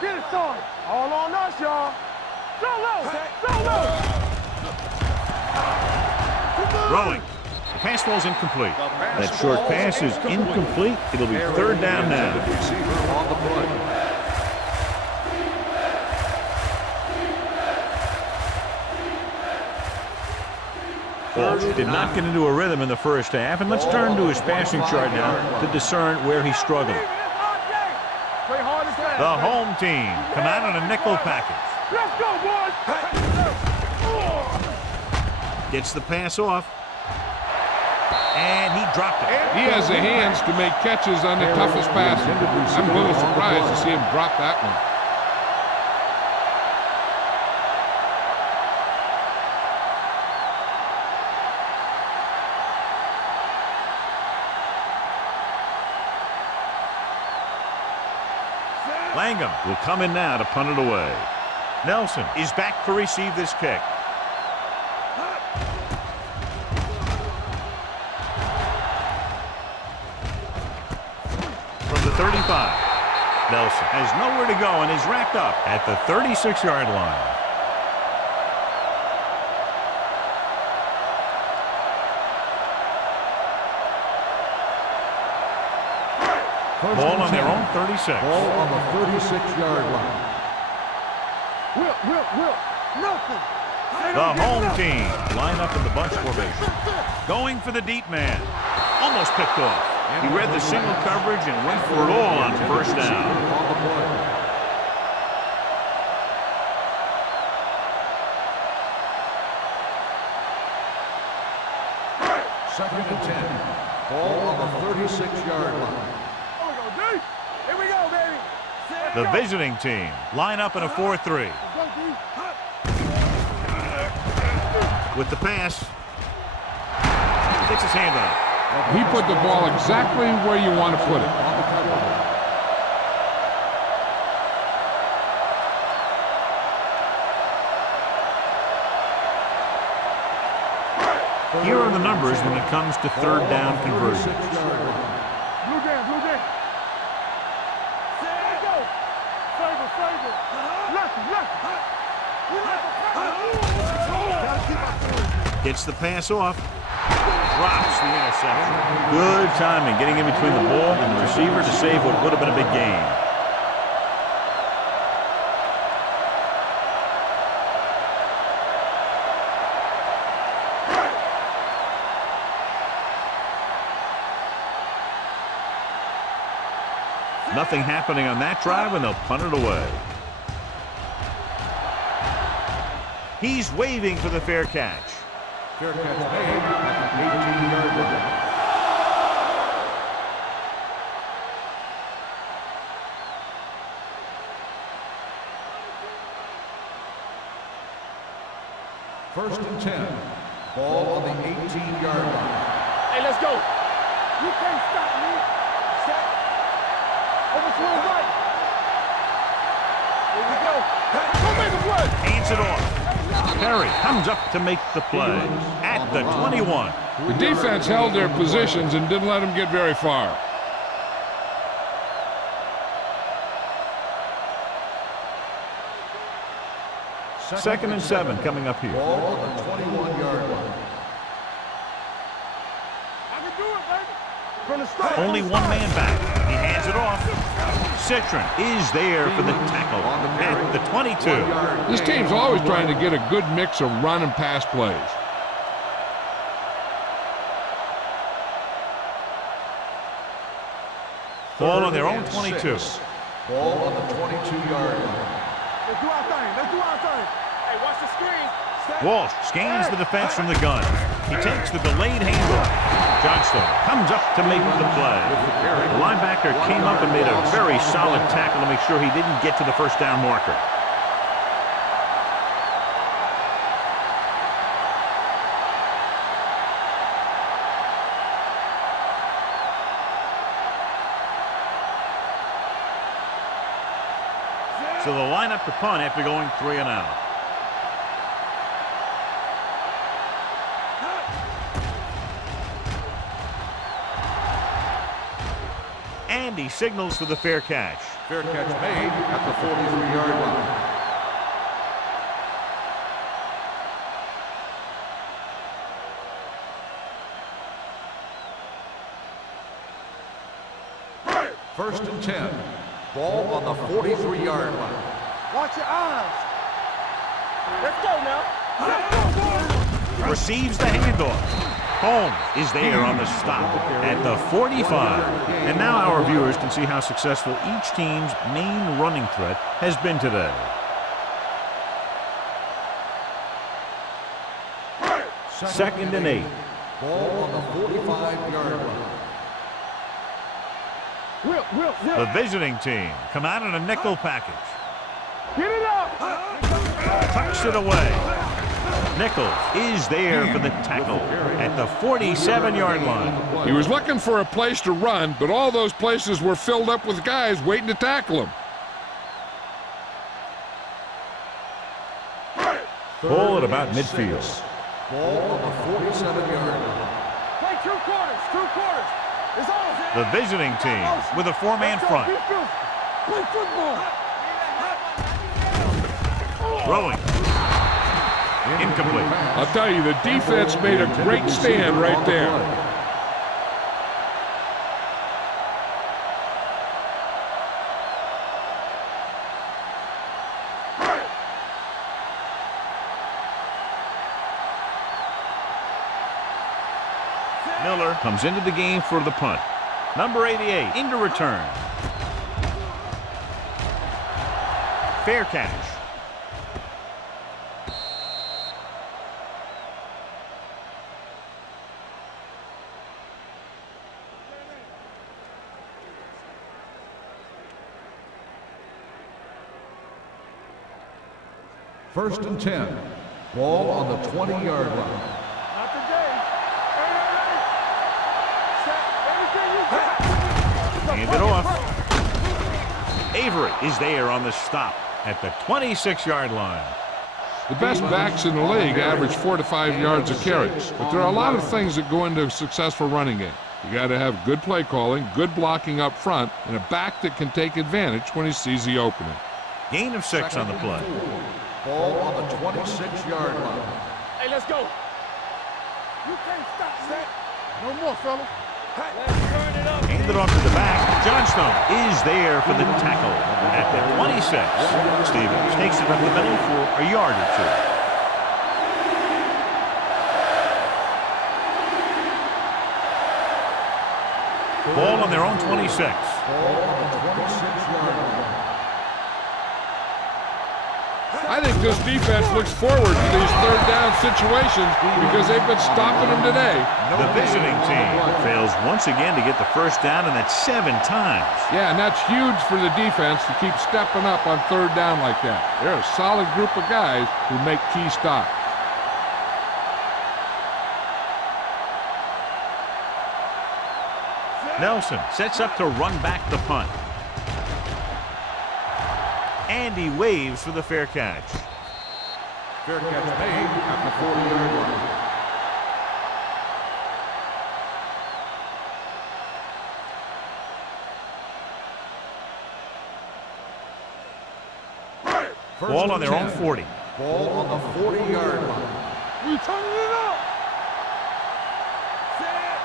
Get it started. All on us, y'all. Solo! Solo! Throwing. The pass ball's incomplete. That short pass is incomplete. It'll be third down now. Receiver on the play. Walsh did not get into a rhythm in the first half, and let's turn to his passing chart now to discern where he struggled. Play hard and fast. The home team come out on a nickel package. Let's go, boys! Gets the pass off. And he dropped it. He has the hands to make catches on the toughest passes. I'm a little surprised to see him drop that one. Langham will come in now to punt it away. Nelson is back to receive this kick. From the 35. Nelson has nowhere to go and is racked up at the 36-yard line. Ball on their own 36. Ball on the 36-yard line. Will. Nothing. The home team line up in the bunch formation. Going for the deep man. Almost picked off. He read the single coverage and went for it all on first down. On the play. Second and 10. Ball on the 36-yard line. Here we go, baby. The visiting team line up in a 4-3. With the pass. Gets his hand on it. He put the ball exactly where you want to put it. Here are the numbers when it comes to third down conversions. Blue down. Let's go. Favor. Left. Gets the pass off. Drops the interception. Good timing getting in between the ball and the receiver to save what would have been a big gain. Nothing happening on that drive, and they'll punt it away. He's waving for the fair catch. Fair catch made at the 18-yard line. First and 10. Ball on the 18-yard line. Hey, let's go. You can't stop me. Set. Over to the right. Here we go. Go make a play. Hands it off. Perry comes up to make the play at the 21. The defense held their positions and didn't let them get very far. Second and 7 coming up here. Ball on the 21-yard line. I can do it, baby. From the start. Only one man back. He hands it off. Citron is there for the tackle at the 22. This team's always trying to get a good mix of run and pass plays. Ball on their own 22. Ball on the 22-yard line. Let's do our thing. Hey, watch the screen. Walsh scans the defense from the gun. He takes the delayed handoff. Johnstone comes up to make the play. The linebacker came up and made a very solid tackle to make sure he didn't get to the first down marker. So they'll line up to punt after going 3 and out. And he signals for the fair catch. Fair catch made at the 43-yard line. First and 10. Ball on the 43-yard line. Watch your eyes. Let's go now. Receives the handoff. Holmes is there on the stop at the 45. And now our viewers can see how successful each team's main running threat has been today. Second and 8. Ball on the 45-yard line. The visiting team come out in a nickel package. Get it up. Tucks it away. Nichols is there for the tackle at the 47-yard line. He was looking for a place to run, but all those places were filled up with guys waiting to tackle him. Ball at about midfield. Ball on the 47-yard line. Play 2 quarters. 2 quarters. It's on. The visiting team with a 4-man front. Play football. Throwing. Incomplete. I'll tell you, the defense made a great stand right there. Miller comes into the game for the punt. Number 88 into return. Fair catch. First and 10. Ball on the 20-yard line. Not today. Set everything you got. Hand it off. Avery is there on the stop at the 26-yard line. The best backs in the league average 4 to 5 yards a carry, but there are a lot of things that go into a successful running game. You got to have good play calling, good blocking up front, and a back that can take advantage when he sees the opening. Gain of 6 on the play. Ball on the 26-yard line. Hey, let's go. You can't stop. Set. No more, fella. Let's turn it up. Hand it off to the back. Johnstone is there for the tackle at the 26. Stevens takes it up the middle for a yard or 2. Ball on their own 26. Ball on the 26-yard line. I think this defense looks forward to these third down situations because they've been stopping them today. The visiting team fails once again to get the first down, and that's 7 times. Yeah, and that's huge for the defense to keep stepping up on third down like that. They're a solid group of guys who make key stops. Nelson sets up to run back the punt. And he waves for the fair catch. Fair catch made at the 40-yard line. Ball on their own 40. Ball on the 40-yard line. We turning it up. Set.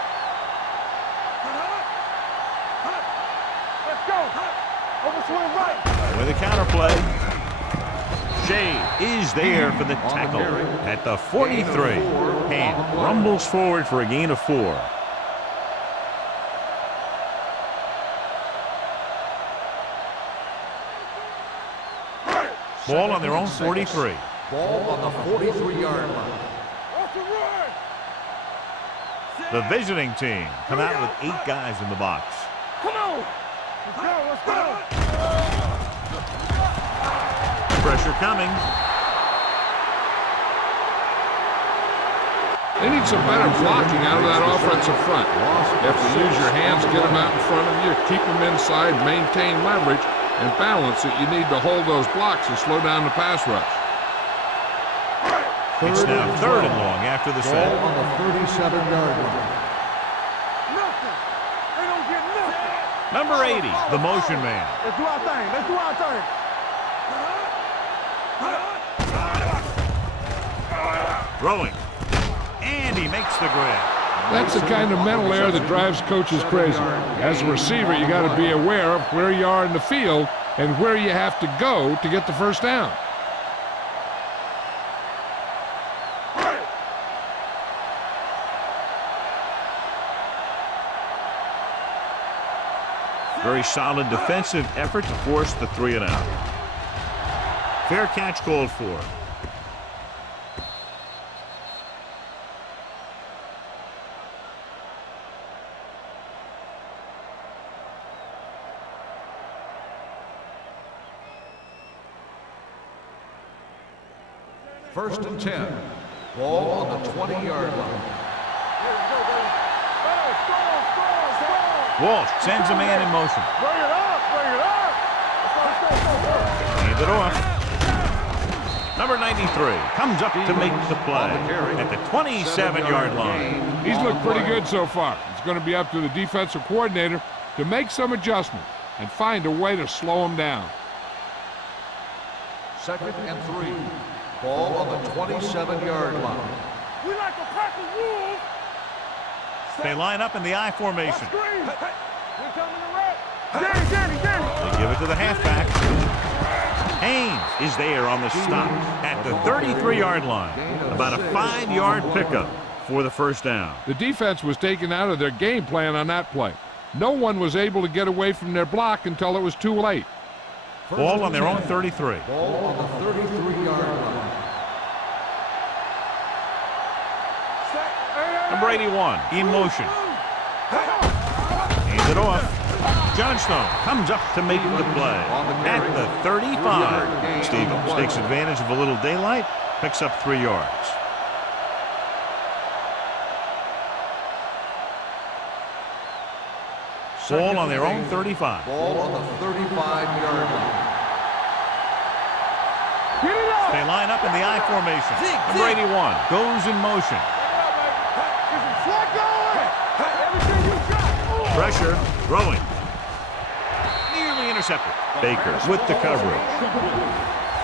Let's go. Overswing right. With a counterplay. Shea is there for the tackle at the 43. And rumbles forward for a gain of 4. Ball on their own 43. Ball on the 43-yard line. Off the run. The visiting team come out with 8 guys in the box. Come on. Let's go. Let's go. Pressure coming. They need some better blocking out of that offensive front. You have to use your hands, get them out in front of you, keep them inside, maintain leverage, and balance that you need to hold those blocks and slow down the pass rush. It's now 3rd and long after the Ball set. on the 37-yard line. Nothing. They don't get nothing. Number 80, the motion man. Let's do our thing. Let's do our thing. Throwing. And he makes the grab. That's the kind of mental error that drives coaches crazy. As a receiver, you got to be aware of where you are in the field and where you have to go to get the first down. Very solid defensive effort to force the 3 and out. Fair catch called for. First and 10. Ball on the 20-yard line. Walsh sends a man in motion. Bring it up. Bring it up. Hand it off. Number 93 comes up to make the play at the 27-yard line. He's looked pretty good so far. It's going to be up to the defensive coordinator to make some adjustments and find a way to slow him down. 2nd and 3. Ball on the 27-yard line. We like a pack of wolves. They line up in the I formation. Screen. We coming to red. Danny. They give it to the halfback. Haynes is there on the stop at the 33-yard line. About a 5-yard pickup for the first down. The defense was taken out of their game plan on that play. No one was able to get away from their block until it was too late. Ball on their own 33. Ball on the 33-yard line. Number 81 in motion. Hands it off. Johnstone comes up to make the play at the 35. Stevens takes advantage of a little daylight, picks up 3 yards. Ball on their own 35. Ball on the 35-yard line. They line up in the I formation. Number 81 goes in motion. Pressure, throwing. Nearly intercepted. Baker with the coverage.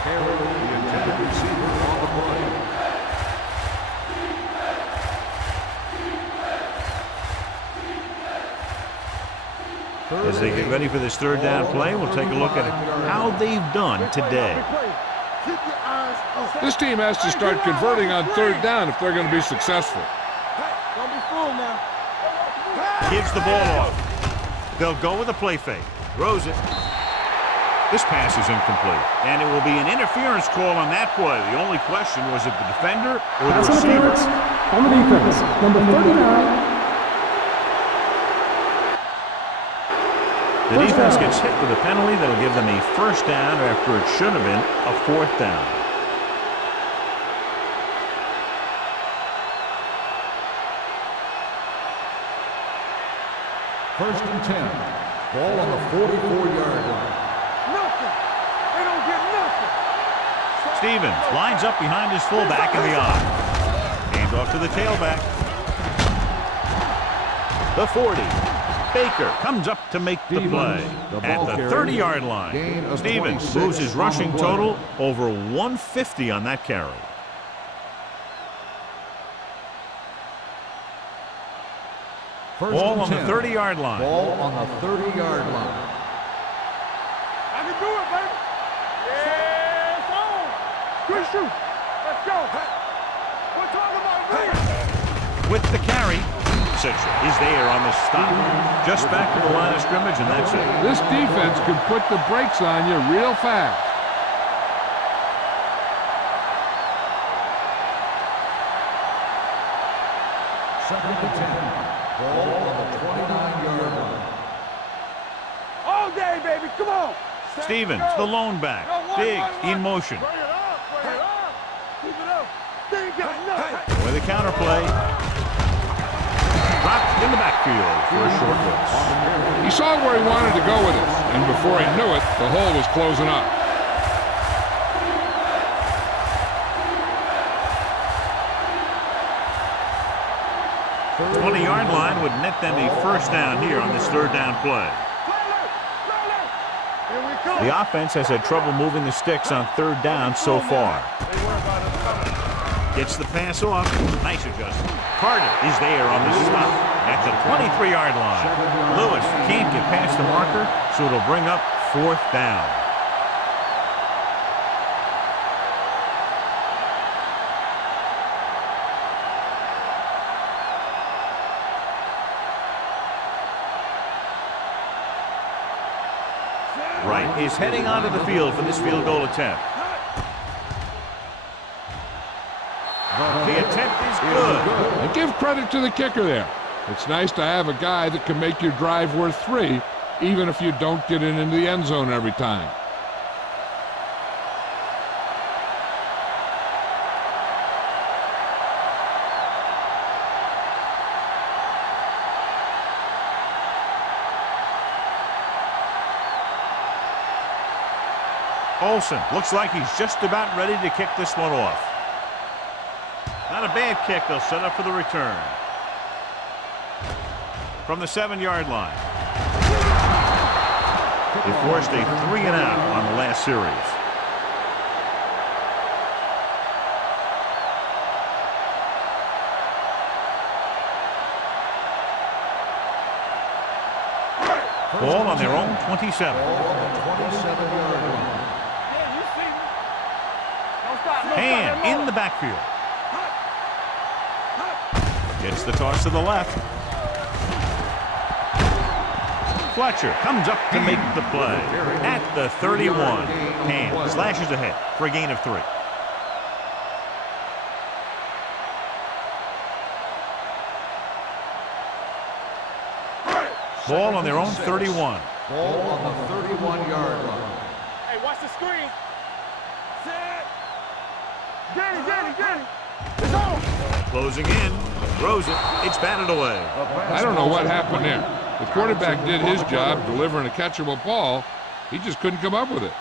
Carroll, the intended receiver on the play. As they get ready for this 3rd down play, we'll take a look at how they've done today. This team has to start converting on 3rd down if they're going to be successful. Don't be fooled now. Gives the ball off. They'll go with a play fake. Throws it. This pass is incomplete. And it will be an interference call on that play. The only question was it the defender or the Pass receiver. interference on the defense. Number 39. The defense gets hit with a penalty that'll give them a first down after it should have been a 4th down. First and 10. Ball on the 44-yard line. Nothing. They don't get nothing. Stevens lines up behind his fullback in the I. Hand off to the tailback. The 40. Baker comes up to make the play at the 30-yard line. Stevens moves his rushing total over 150 on that carry. Ball on the 30-yard line. Ball on the 30-yard line. I can do it, baby. Yeah, it's on. Good shoot. Let's go. We're talking about this. With the carry, Citra is there on the stop. Just back to the line of scrimmage, and that's it. This defense can put the brakes on you real fast. Second and 10. Ball on the 29-yard line. All day, baby. Come on. Stevens, the lone back. Big in motion. Bring it up. Bring it up. Keep it up. They ain't got nothing. With a counter play. Dropped in the backfield for a short loss. He saw where he wanted to go with it, and before he knew it, the hole was closing up. The 20-yard line would net them a first down here on this third down play. The offense has had trouble moving the sticks on third down so far. Gets the pass off. Nice adjustment. Carter is there on the stop at the 23-yard line. Lewis can't get past the marker, so it'll bring up fourth down. Wright is heading onto the field for this field goal attempt. The attempt is good. And give credit to the kicker there. It's nice to have a guy that can make your drive worth 3, even if you don't get it into the end zone every time. Olsen looks like he's just about ready to kick this one off. Not a bad kick. They'll set up for the return. From the 7-yard line. They forced a 3-and-out on the last series. Ball on their own 27. Hand in the backfield. Gets the toss to the left. Fletcher comes up to make the play at the 31. Hand slashes ahead for a gain of 3. Ball on their own 31. Ball on the 31-yard line. Hey, watch the screen. Set. Get it. It's on. Closing in. Throws it. It's batted away. I don't know what happened there. The quarterback did his job delivering a catchable ball. He just couldn't come up with it.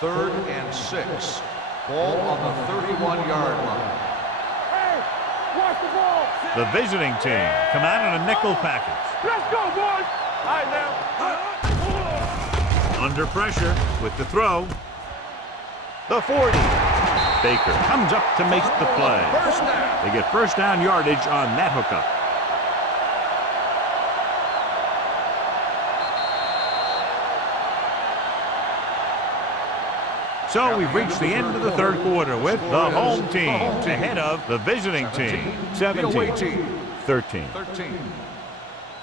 Third and 6. Ball on the 31-yard line. Hey, watch the ball. The visiting team come out in a nickel package. Let's go, boys. All right, now. Under pressure with the throw. The 40. Baker comes up to make the play. First down. They get first down yardage on that hookup. So we've reached the end of the third quarter with the home team ahead of the visiting team. 17-13.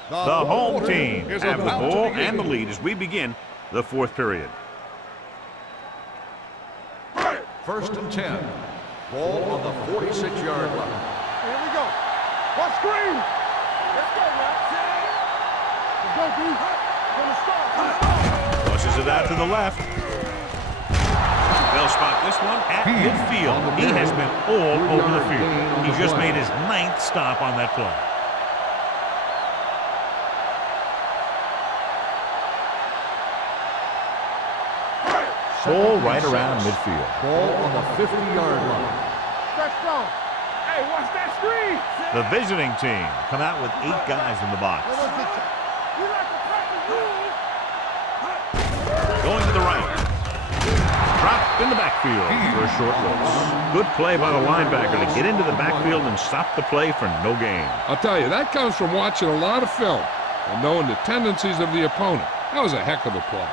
The home team have the ball and the lead as we begin the fourth period. First and 10. Ball on the 46-yard line. Here we go. Watch screen. Let's go, man. Let's go, D. Gonna start. Pushes it out to the left. They'll spot this one at midfield. He has been all over the field. He just made his 9th stop on that play. Ball right around midfield. Ball on the 50-yard line. Stretch strong. Hey, watch that screen. The visiting team come out with 8 guys in the box. You like the practice rules. Going to the right. Dropped in the backfield for a short loss. Good play by the linebacker to get into the backfield and stop the play for no gain. I'll tell you, that comes from watching a lot of film and knowing the tendencies of the opponent. That was a heck of a play.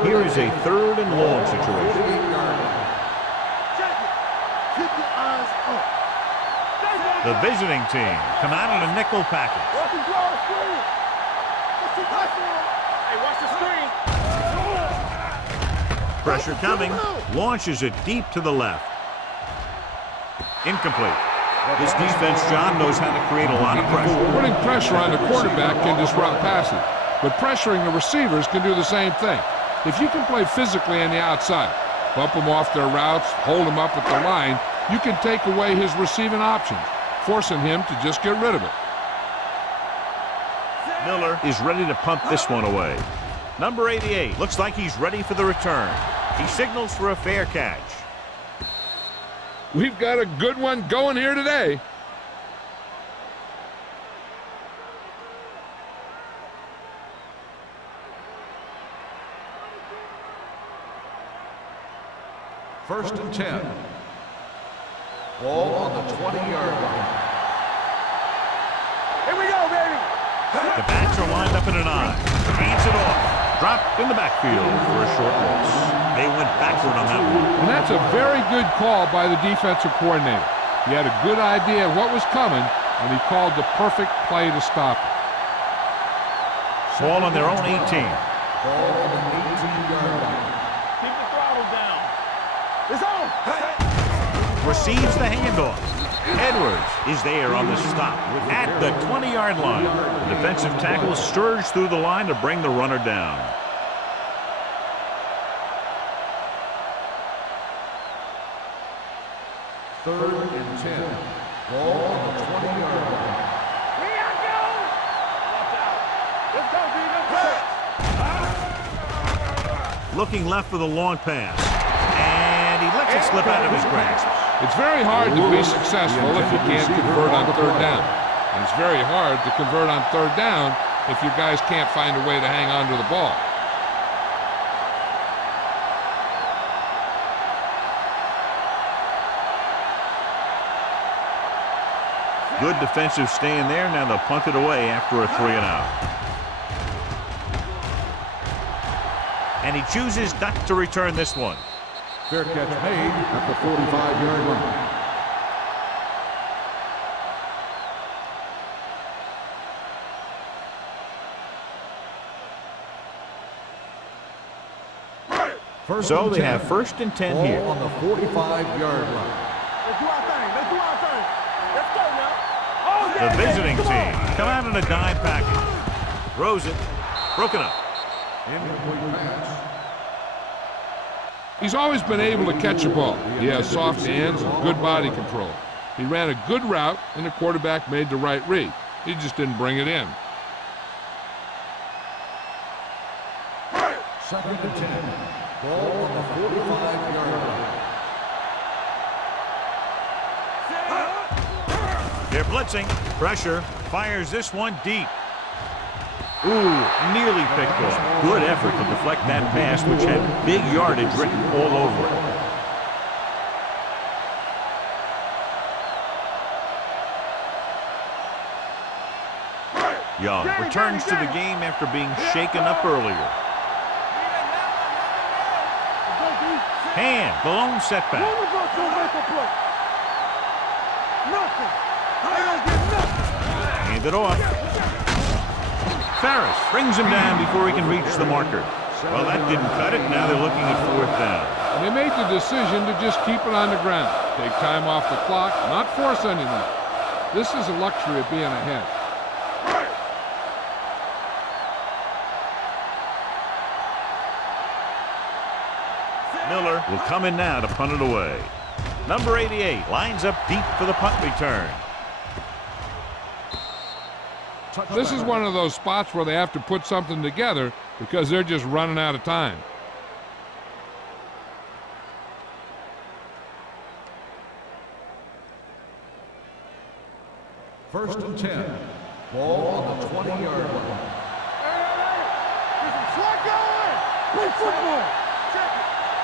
Here is a third and long situation. Check it. Keep your eyes up. The visiting team come out in a nickel package. Watch the draw screen. Let's keep pressure. Hey, watch the screen. Pressure coming. Launches it deep to the left. Incomplete. This defense, John, knows how to create a lot of pressure. Putting pressure on the quarterback can disrupt passing, but pressuring the receivers can do the same thing. If you can play physically on the outside, bump them off their routes, hold them up at the line, you can take away his receiving options, forcing him to just get rid of it. Miller is ready to punt this one away. Number 88 looks like he's ready for the return. He signals for a fair catch. We've got a good one going here today. First and 10. Ball on the 20-yard line. Here we go, baby. The backs are lined up in an I. Hands it off. Dropped in the backfield for a short loss. They went backward on that one. And that's a very good call by the defensive coordinator. He had a good idea of what was coming, and he called the perfect play to stop it. Ball on their own 18. Ball on the 18-yard line. Keep the throttle down. It's on. Receives the handoff. Edwards is there on the stop at the 20-yard line. The defensive tackle surged through the line to bring the runner down. Third and 10. Ball on the 20-yard line. Here I go. Watch out. Let's go, D. Let's go. Looking left for the long pass. And he lets it slip out of his grasp. It's very hard to be successful if you can't convert on third down. And it's very hard to convert on third down if you guys can't find a way to hang on to the ball. Good defensive stand there. Now they'll punt it away after a 3-and-out. And he chooses not to return this one. Fair catch made at the 45-yard line. So they have first and 10 Ball here. on the 45-yard line. Let's do our thing. Let's do our thing. Let's go now. Oh, The yeah, visiting come on. team come out in a dime package. Throws it. Broken up. Incomplete pass. He's always been able to catch a ball. He has soft hands and good body control. He ran a good route, and the quarterback made the right read. He just didn't bring it in. Second and 10. Ball on the 45-yard line. They're blitzing. Pressure. Fires this one deep. Ooh, nearly picked off. Good effort to deflect that pass, which had big yardage written all over it. Young returns to the game after being shaken up earlier. Hand, the lone setback. Hand it off. Ferris brings him down before he can reach the marker. Well, that didn't cut it. Now they're looking at fourth down. And they made the decision to just keep it on the ground. Take time off the clock, not force anything. This is a luxury of being ahead. Miller will come in now to punt it away. Number 88 lines up deep for the punt return. This is one of those spots where they have to put something together because they're just running out of time. First and 10. Ball on the 20-yard line. Play football.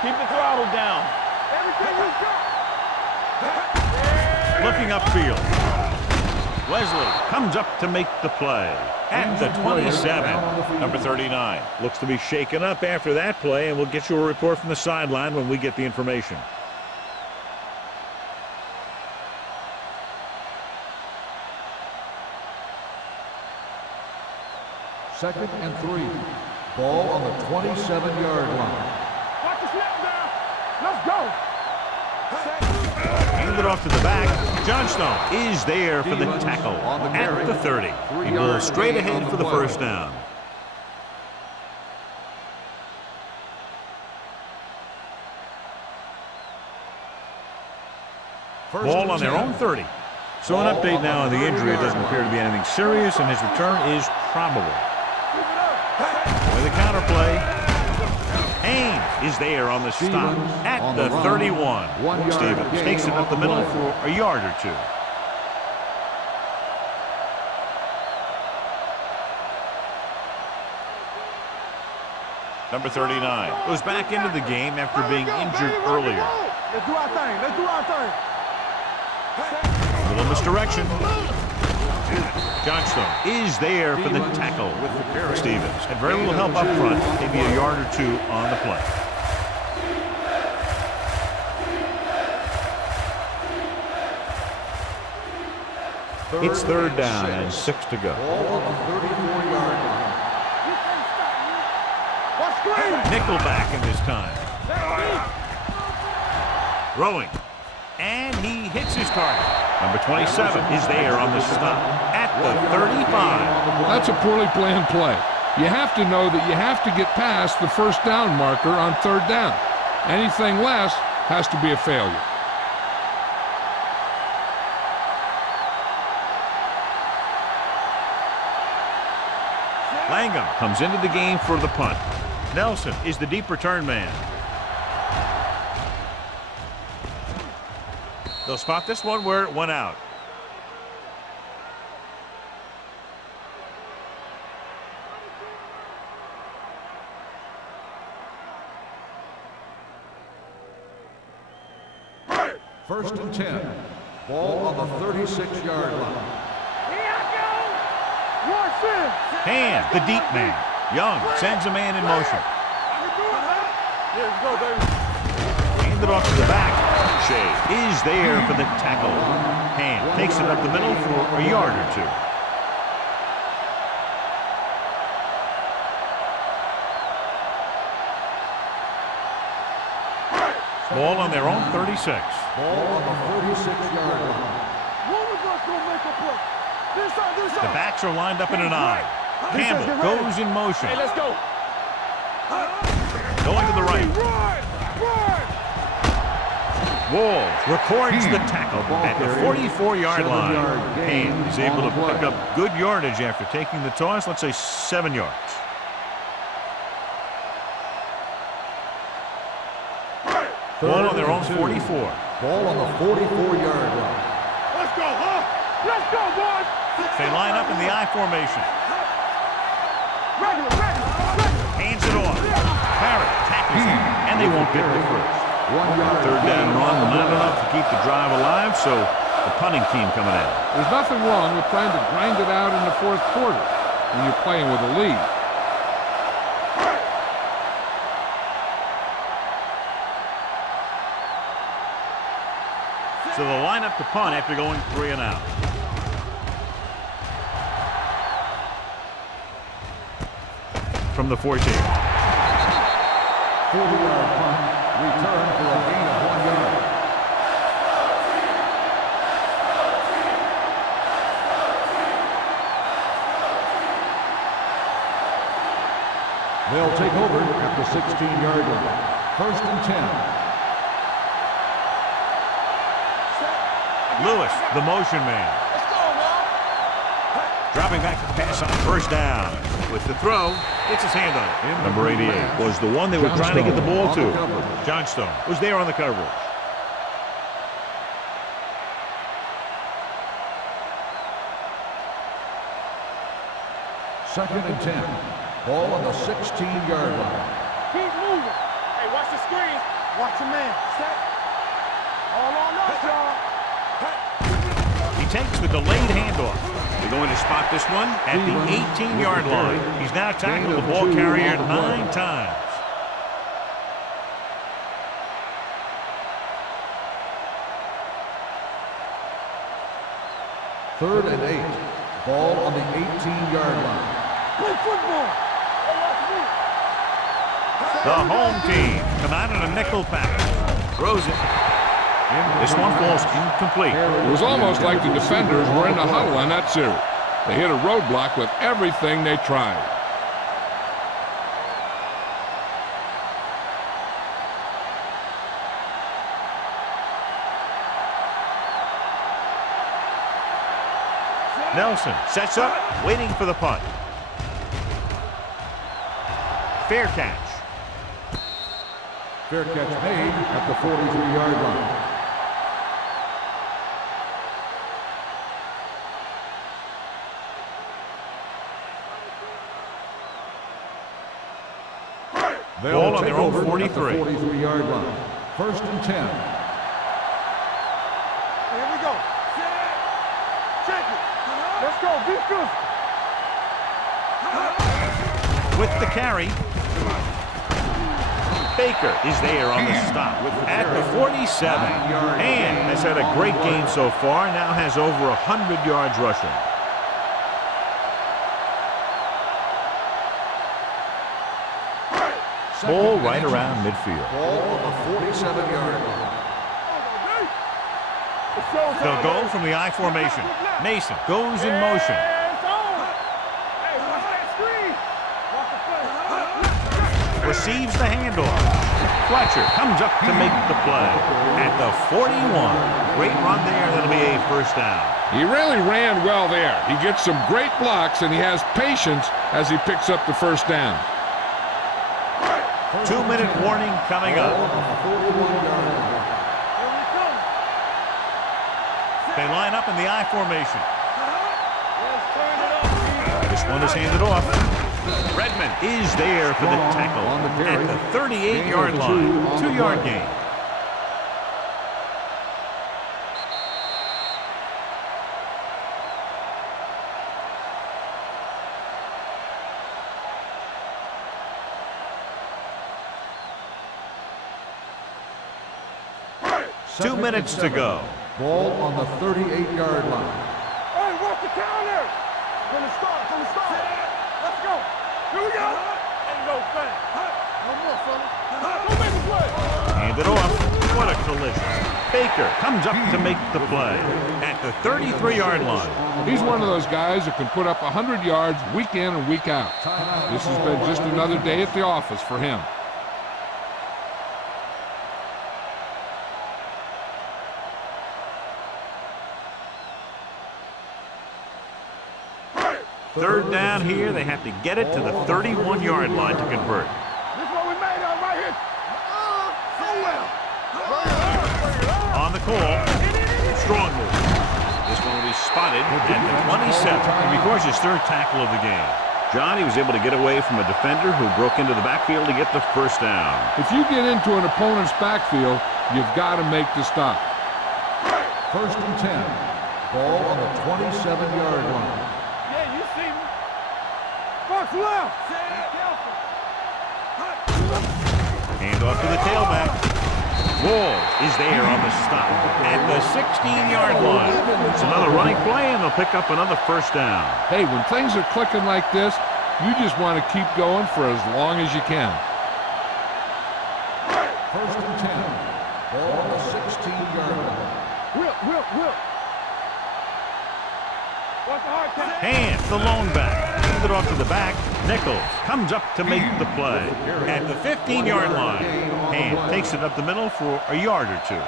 Keep the throttle down. Everything you got. Looking upfield. Wesley comes up to make the play at the 27. Number 39 looks to be shaken up after that play, and we'll get you a report from the sideline when we get the information. Second and 3. Ball on the 27-yard line. Watch the snap down. Let's go. Hand it off to the back. Johnstone is there for the tackle at the 30. He moves straight ahead for the first down. Ball on their own 30. So an update now on the injury. It doesn't appear to be anything serious, and his return is probable. With a counterplay. Haynes is there on the stop at the 31. Stevens takes it up the middle for a yard or two. Number 39 goes back into the game after being injured earlier. Let's do our thing. Let's do our thing. A little misdirection. Johnstone is there for the tackle. Stevens had very little help up front, maybe a yard or two on the play. It's third down and 6 to go. Ball on the 34-yard line. Nickelback in this time. Throwing. And he hits his target. Number 27 is there on the stop at the 35. That's a poorly planned play. You have to know that you have to get past the first down marker on third down. Anything less has to be a failure. Langham comes into the game for the punt. Nelson is the deep return man. They'll spot this one where it went out. First and 10. Ball on the 36-yard line. Hand, the deep man. Young sends a man in motion. Hand it off to the back. Shea is there for the tackle. Hand takes it up the middle for a yard or two. Ball on their own 36. Ball on the 36-yard line. The backs are lined up in an I. Campbell goes in motion. Hey, let's go. Going to the right. Walls records the tackle at the 44-yard line. Hand is able to pick up good yardage after taking the toss, let's say 7 yards. Ball on their own 44. Ball on the 44-yard line. Let's go, huh? Let's go, boys. They line up in the I formation. Hands it off. Barrett tackles him, and they won't get the first. 1 yard. Third down run, not enough to keep the drive alive, so the punting team coming in. There's nothing wrong with trying to grind it out in the fourth quarter when you're playing with a lead. So they'll line up to punt after going 3 and out. From the 14. 40-yard punt. Return for a gain of 1 yard. They'll take over at the 16-yard line. First and 10. Lewis, the motion man. Dropping back to pass on first down. With the throw, gets his hand on it. Number 88 was the one they were trying to get the ball to. Johnstone was there on the coverage. Second and 10. Ball on the 16-yard line. Keep moving. Hey, watch the screen. Watch your man. Set. All on us, y'all. He takes the delayed handoff. They're going to spot this one at the 18-yard line. He's now tackled the ball carrier 9 times. Third and 8. Ball on the 18-yard line. Play football. The home team come out in a nickel package. Throws it. This one falls incomplete. It was almost like the defenders were in a huddle on that series. They hit a roadblock with everything they tried. Nelson sets up, waiting for the punt. Fair catch. Fair catch made at the 43-yard line. Ball on their own 43. 43-yard line. First and 10. Here we go. Check it. Let's go. Be good. With the carry. Baker is there on the stop at the 47. And has had a great game so far. Now has over 100 yards rushing. Ball right around midfield. Ball on the 47-yard line. They'll go from the I formation. Mason goes in motion. Receives the handoff. Fletcher comes up to make the play at the 41. Great run there. That'll be a first down. He really ran well there. He gets some great blocks, and he has patience as he picks up the first down. 2-minute warning coming up. They line up in the I formation. This one is handed off. Redmond is there for the tackle at the 38-yard line. 2-yard gain. Two minutes to go. Ball on the 38-yard line. Hey, watch the counter. From the start. Let's go. Here we go. Ain't no thing. No more, fella. Go make a play. Hand it off. What a collision. Baker comes up to make the play at the 33-yard line. He's one of those guys that can put up 100 yards week in and week out. This has been just another day at the office for him. Third down here. They have to get it to the 31-yard line to convert. This is what we made of right here. So well. On the call. Strong move. This one will be spotted at the 27. And records his third tackle of the game. John, he was able to get away from a defender who broke into the backfield to get the first down. If you get into an opponent's backfield, you've got to make the stop. First and 10. Ball on the 27-yard line. Box left. Hand off to the tailback. Wall is there on the stop at the 16-yard line. It's another running play, and they'll pick up another first down. Hey, when things are clicking like this, you just want to keep going for as long as you can. First and 10. Ball on the 16-yard line. Whip. Watch the hard count. Hand the lone back. Hand it off to the back. Nichols comes up to make the play at the 15-yard line. Hand takes it up the middle for a yard or two.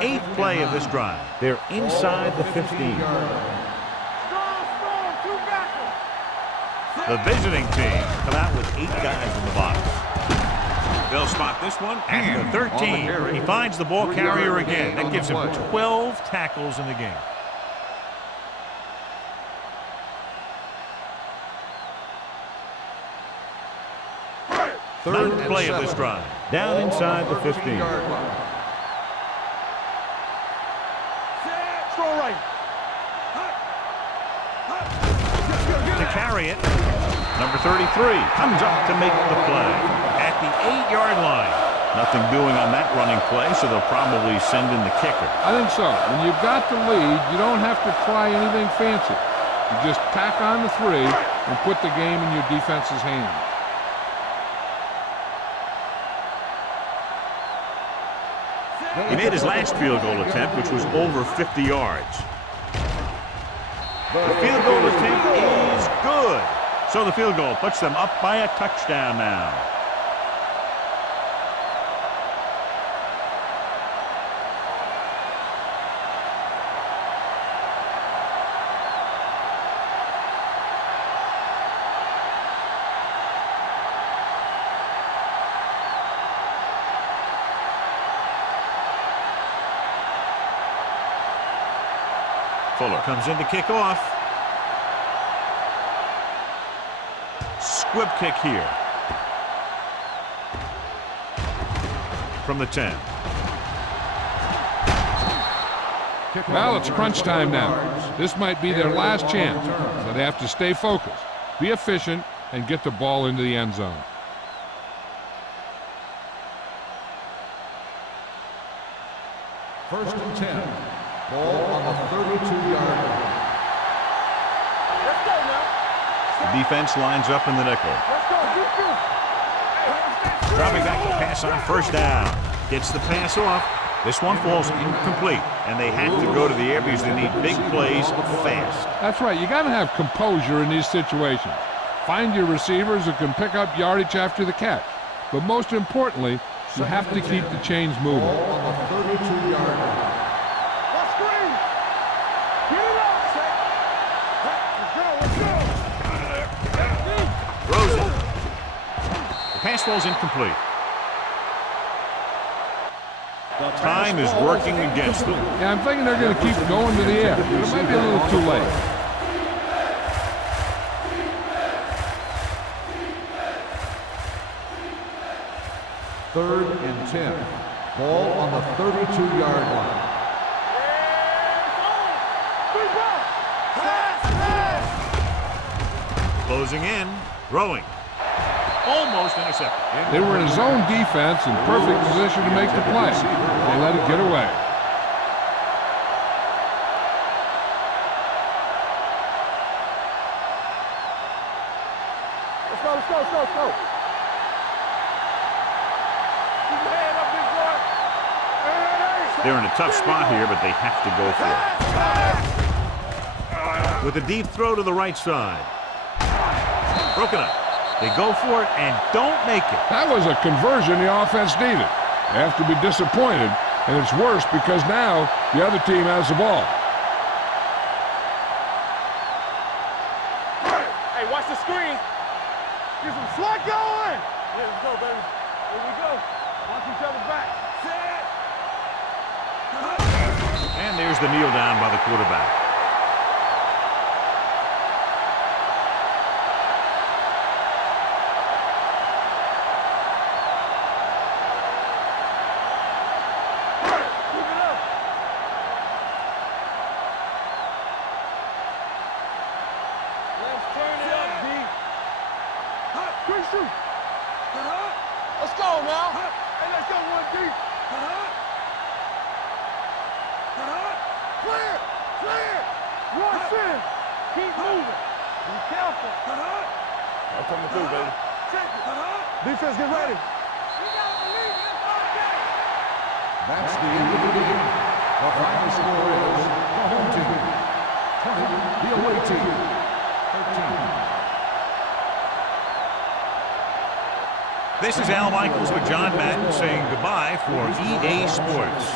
Eighth play of this drive. They're inside the 15. Strong, two backers. The visiting team come out with 8 guys in the box. They'll spot this one at the 13. He finds the ball carrier again. That gives him 12 tackles in the game. Ninth play of this drive. Down inside the 15. Strong right. To carry it, number 33 comes up to make the play at the 8-yard line. Nothing doing on that running play, so they'll probably send in the kicker. I think so. When you've got the lead, you don't have to try anything fancy. You just tack on the 3 and put the game in your defense's hands. He made his last field goal attempt, which was over 50 yards. The field goal attempt is good. So the field goal puts them up by a touchdown now. Fuller comes in to kick off. Squib kick here. From the 10. Well, it's crunch time now. This might be their last chance, so they have to stay focused, be efficient, and get the ball into the end zone. First and 10. Ball on the 32-yard line. Let's go now. The defense lines up in the nickel. Let's go. Dropping back to pass on first down. Gets the pass off. This one falls incomplete, and they have to go to the air because they need big plays fast. That's right. You got to have composure in these situations. Find your receivers who can pick up yardage after the catch. But most importantly, you have to keep the chains moving. Ball on the 32-yard line. Let's screen. Get it up. Let's go. Throws it. The pass falls incomplete. Time is working against them. Yeah, I'm thinking they're going to keep going to the air, but it might be a little too late. Third and 10. Ball on the 32-yard line. Closing in. Throwing. Almost intercepted. They were in a zone defense in perfect position to make the play. They let it get away. Let's go. Keep your hand up, big boy. Hey. They're in a tough spot here, but they have to go for it. With a deep throw to the right side. Broken up. They go for it and don't make it. That was a conversion the offense needed. They have to be disappointed, and it's worse because now the other team has the ball. Hey, watch the screen. Get some slot going. Yeah, let's go, baby. Here we go. Watch each other back. Set. And there's the kneel down by the quarterback. Let's go now. Hey, let's go one deep. Clear. Rush in. Keep moving. Be careful. I'm coming through, baby. Defense, get ready. That's the end of the game. The final score is the home team 20, the away team 13. This is Al Michaels with John Madden saying goodbye for EA Sports.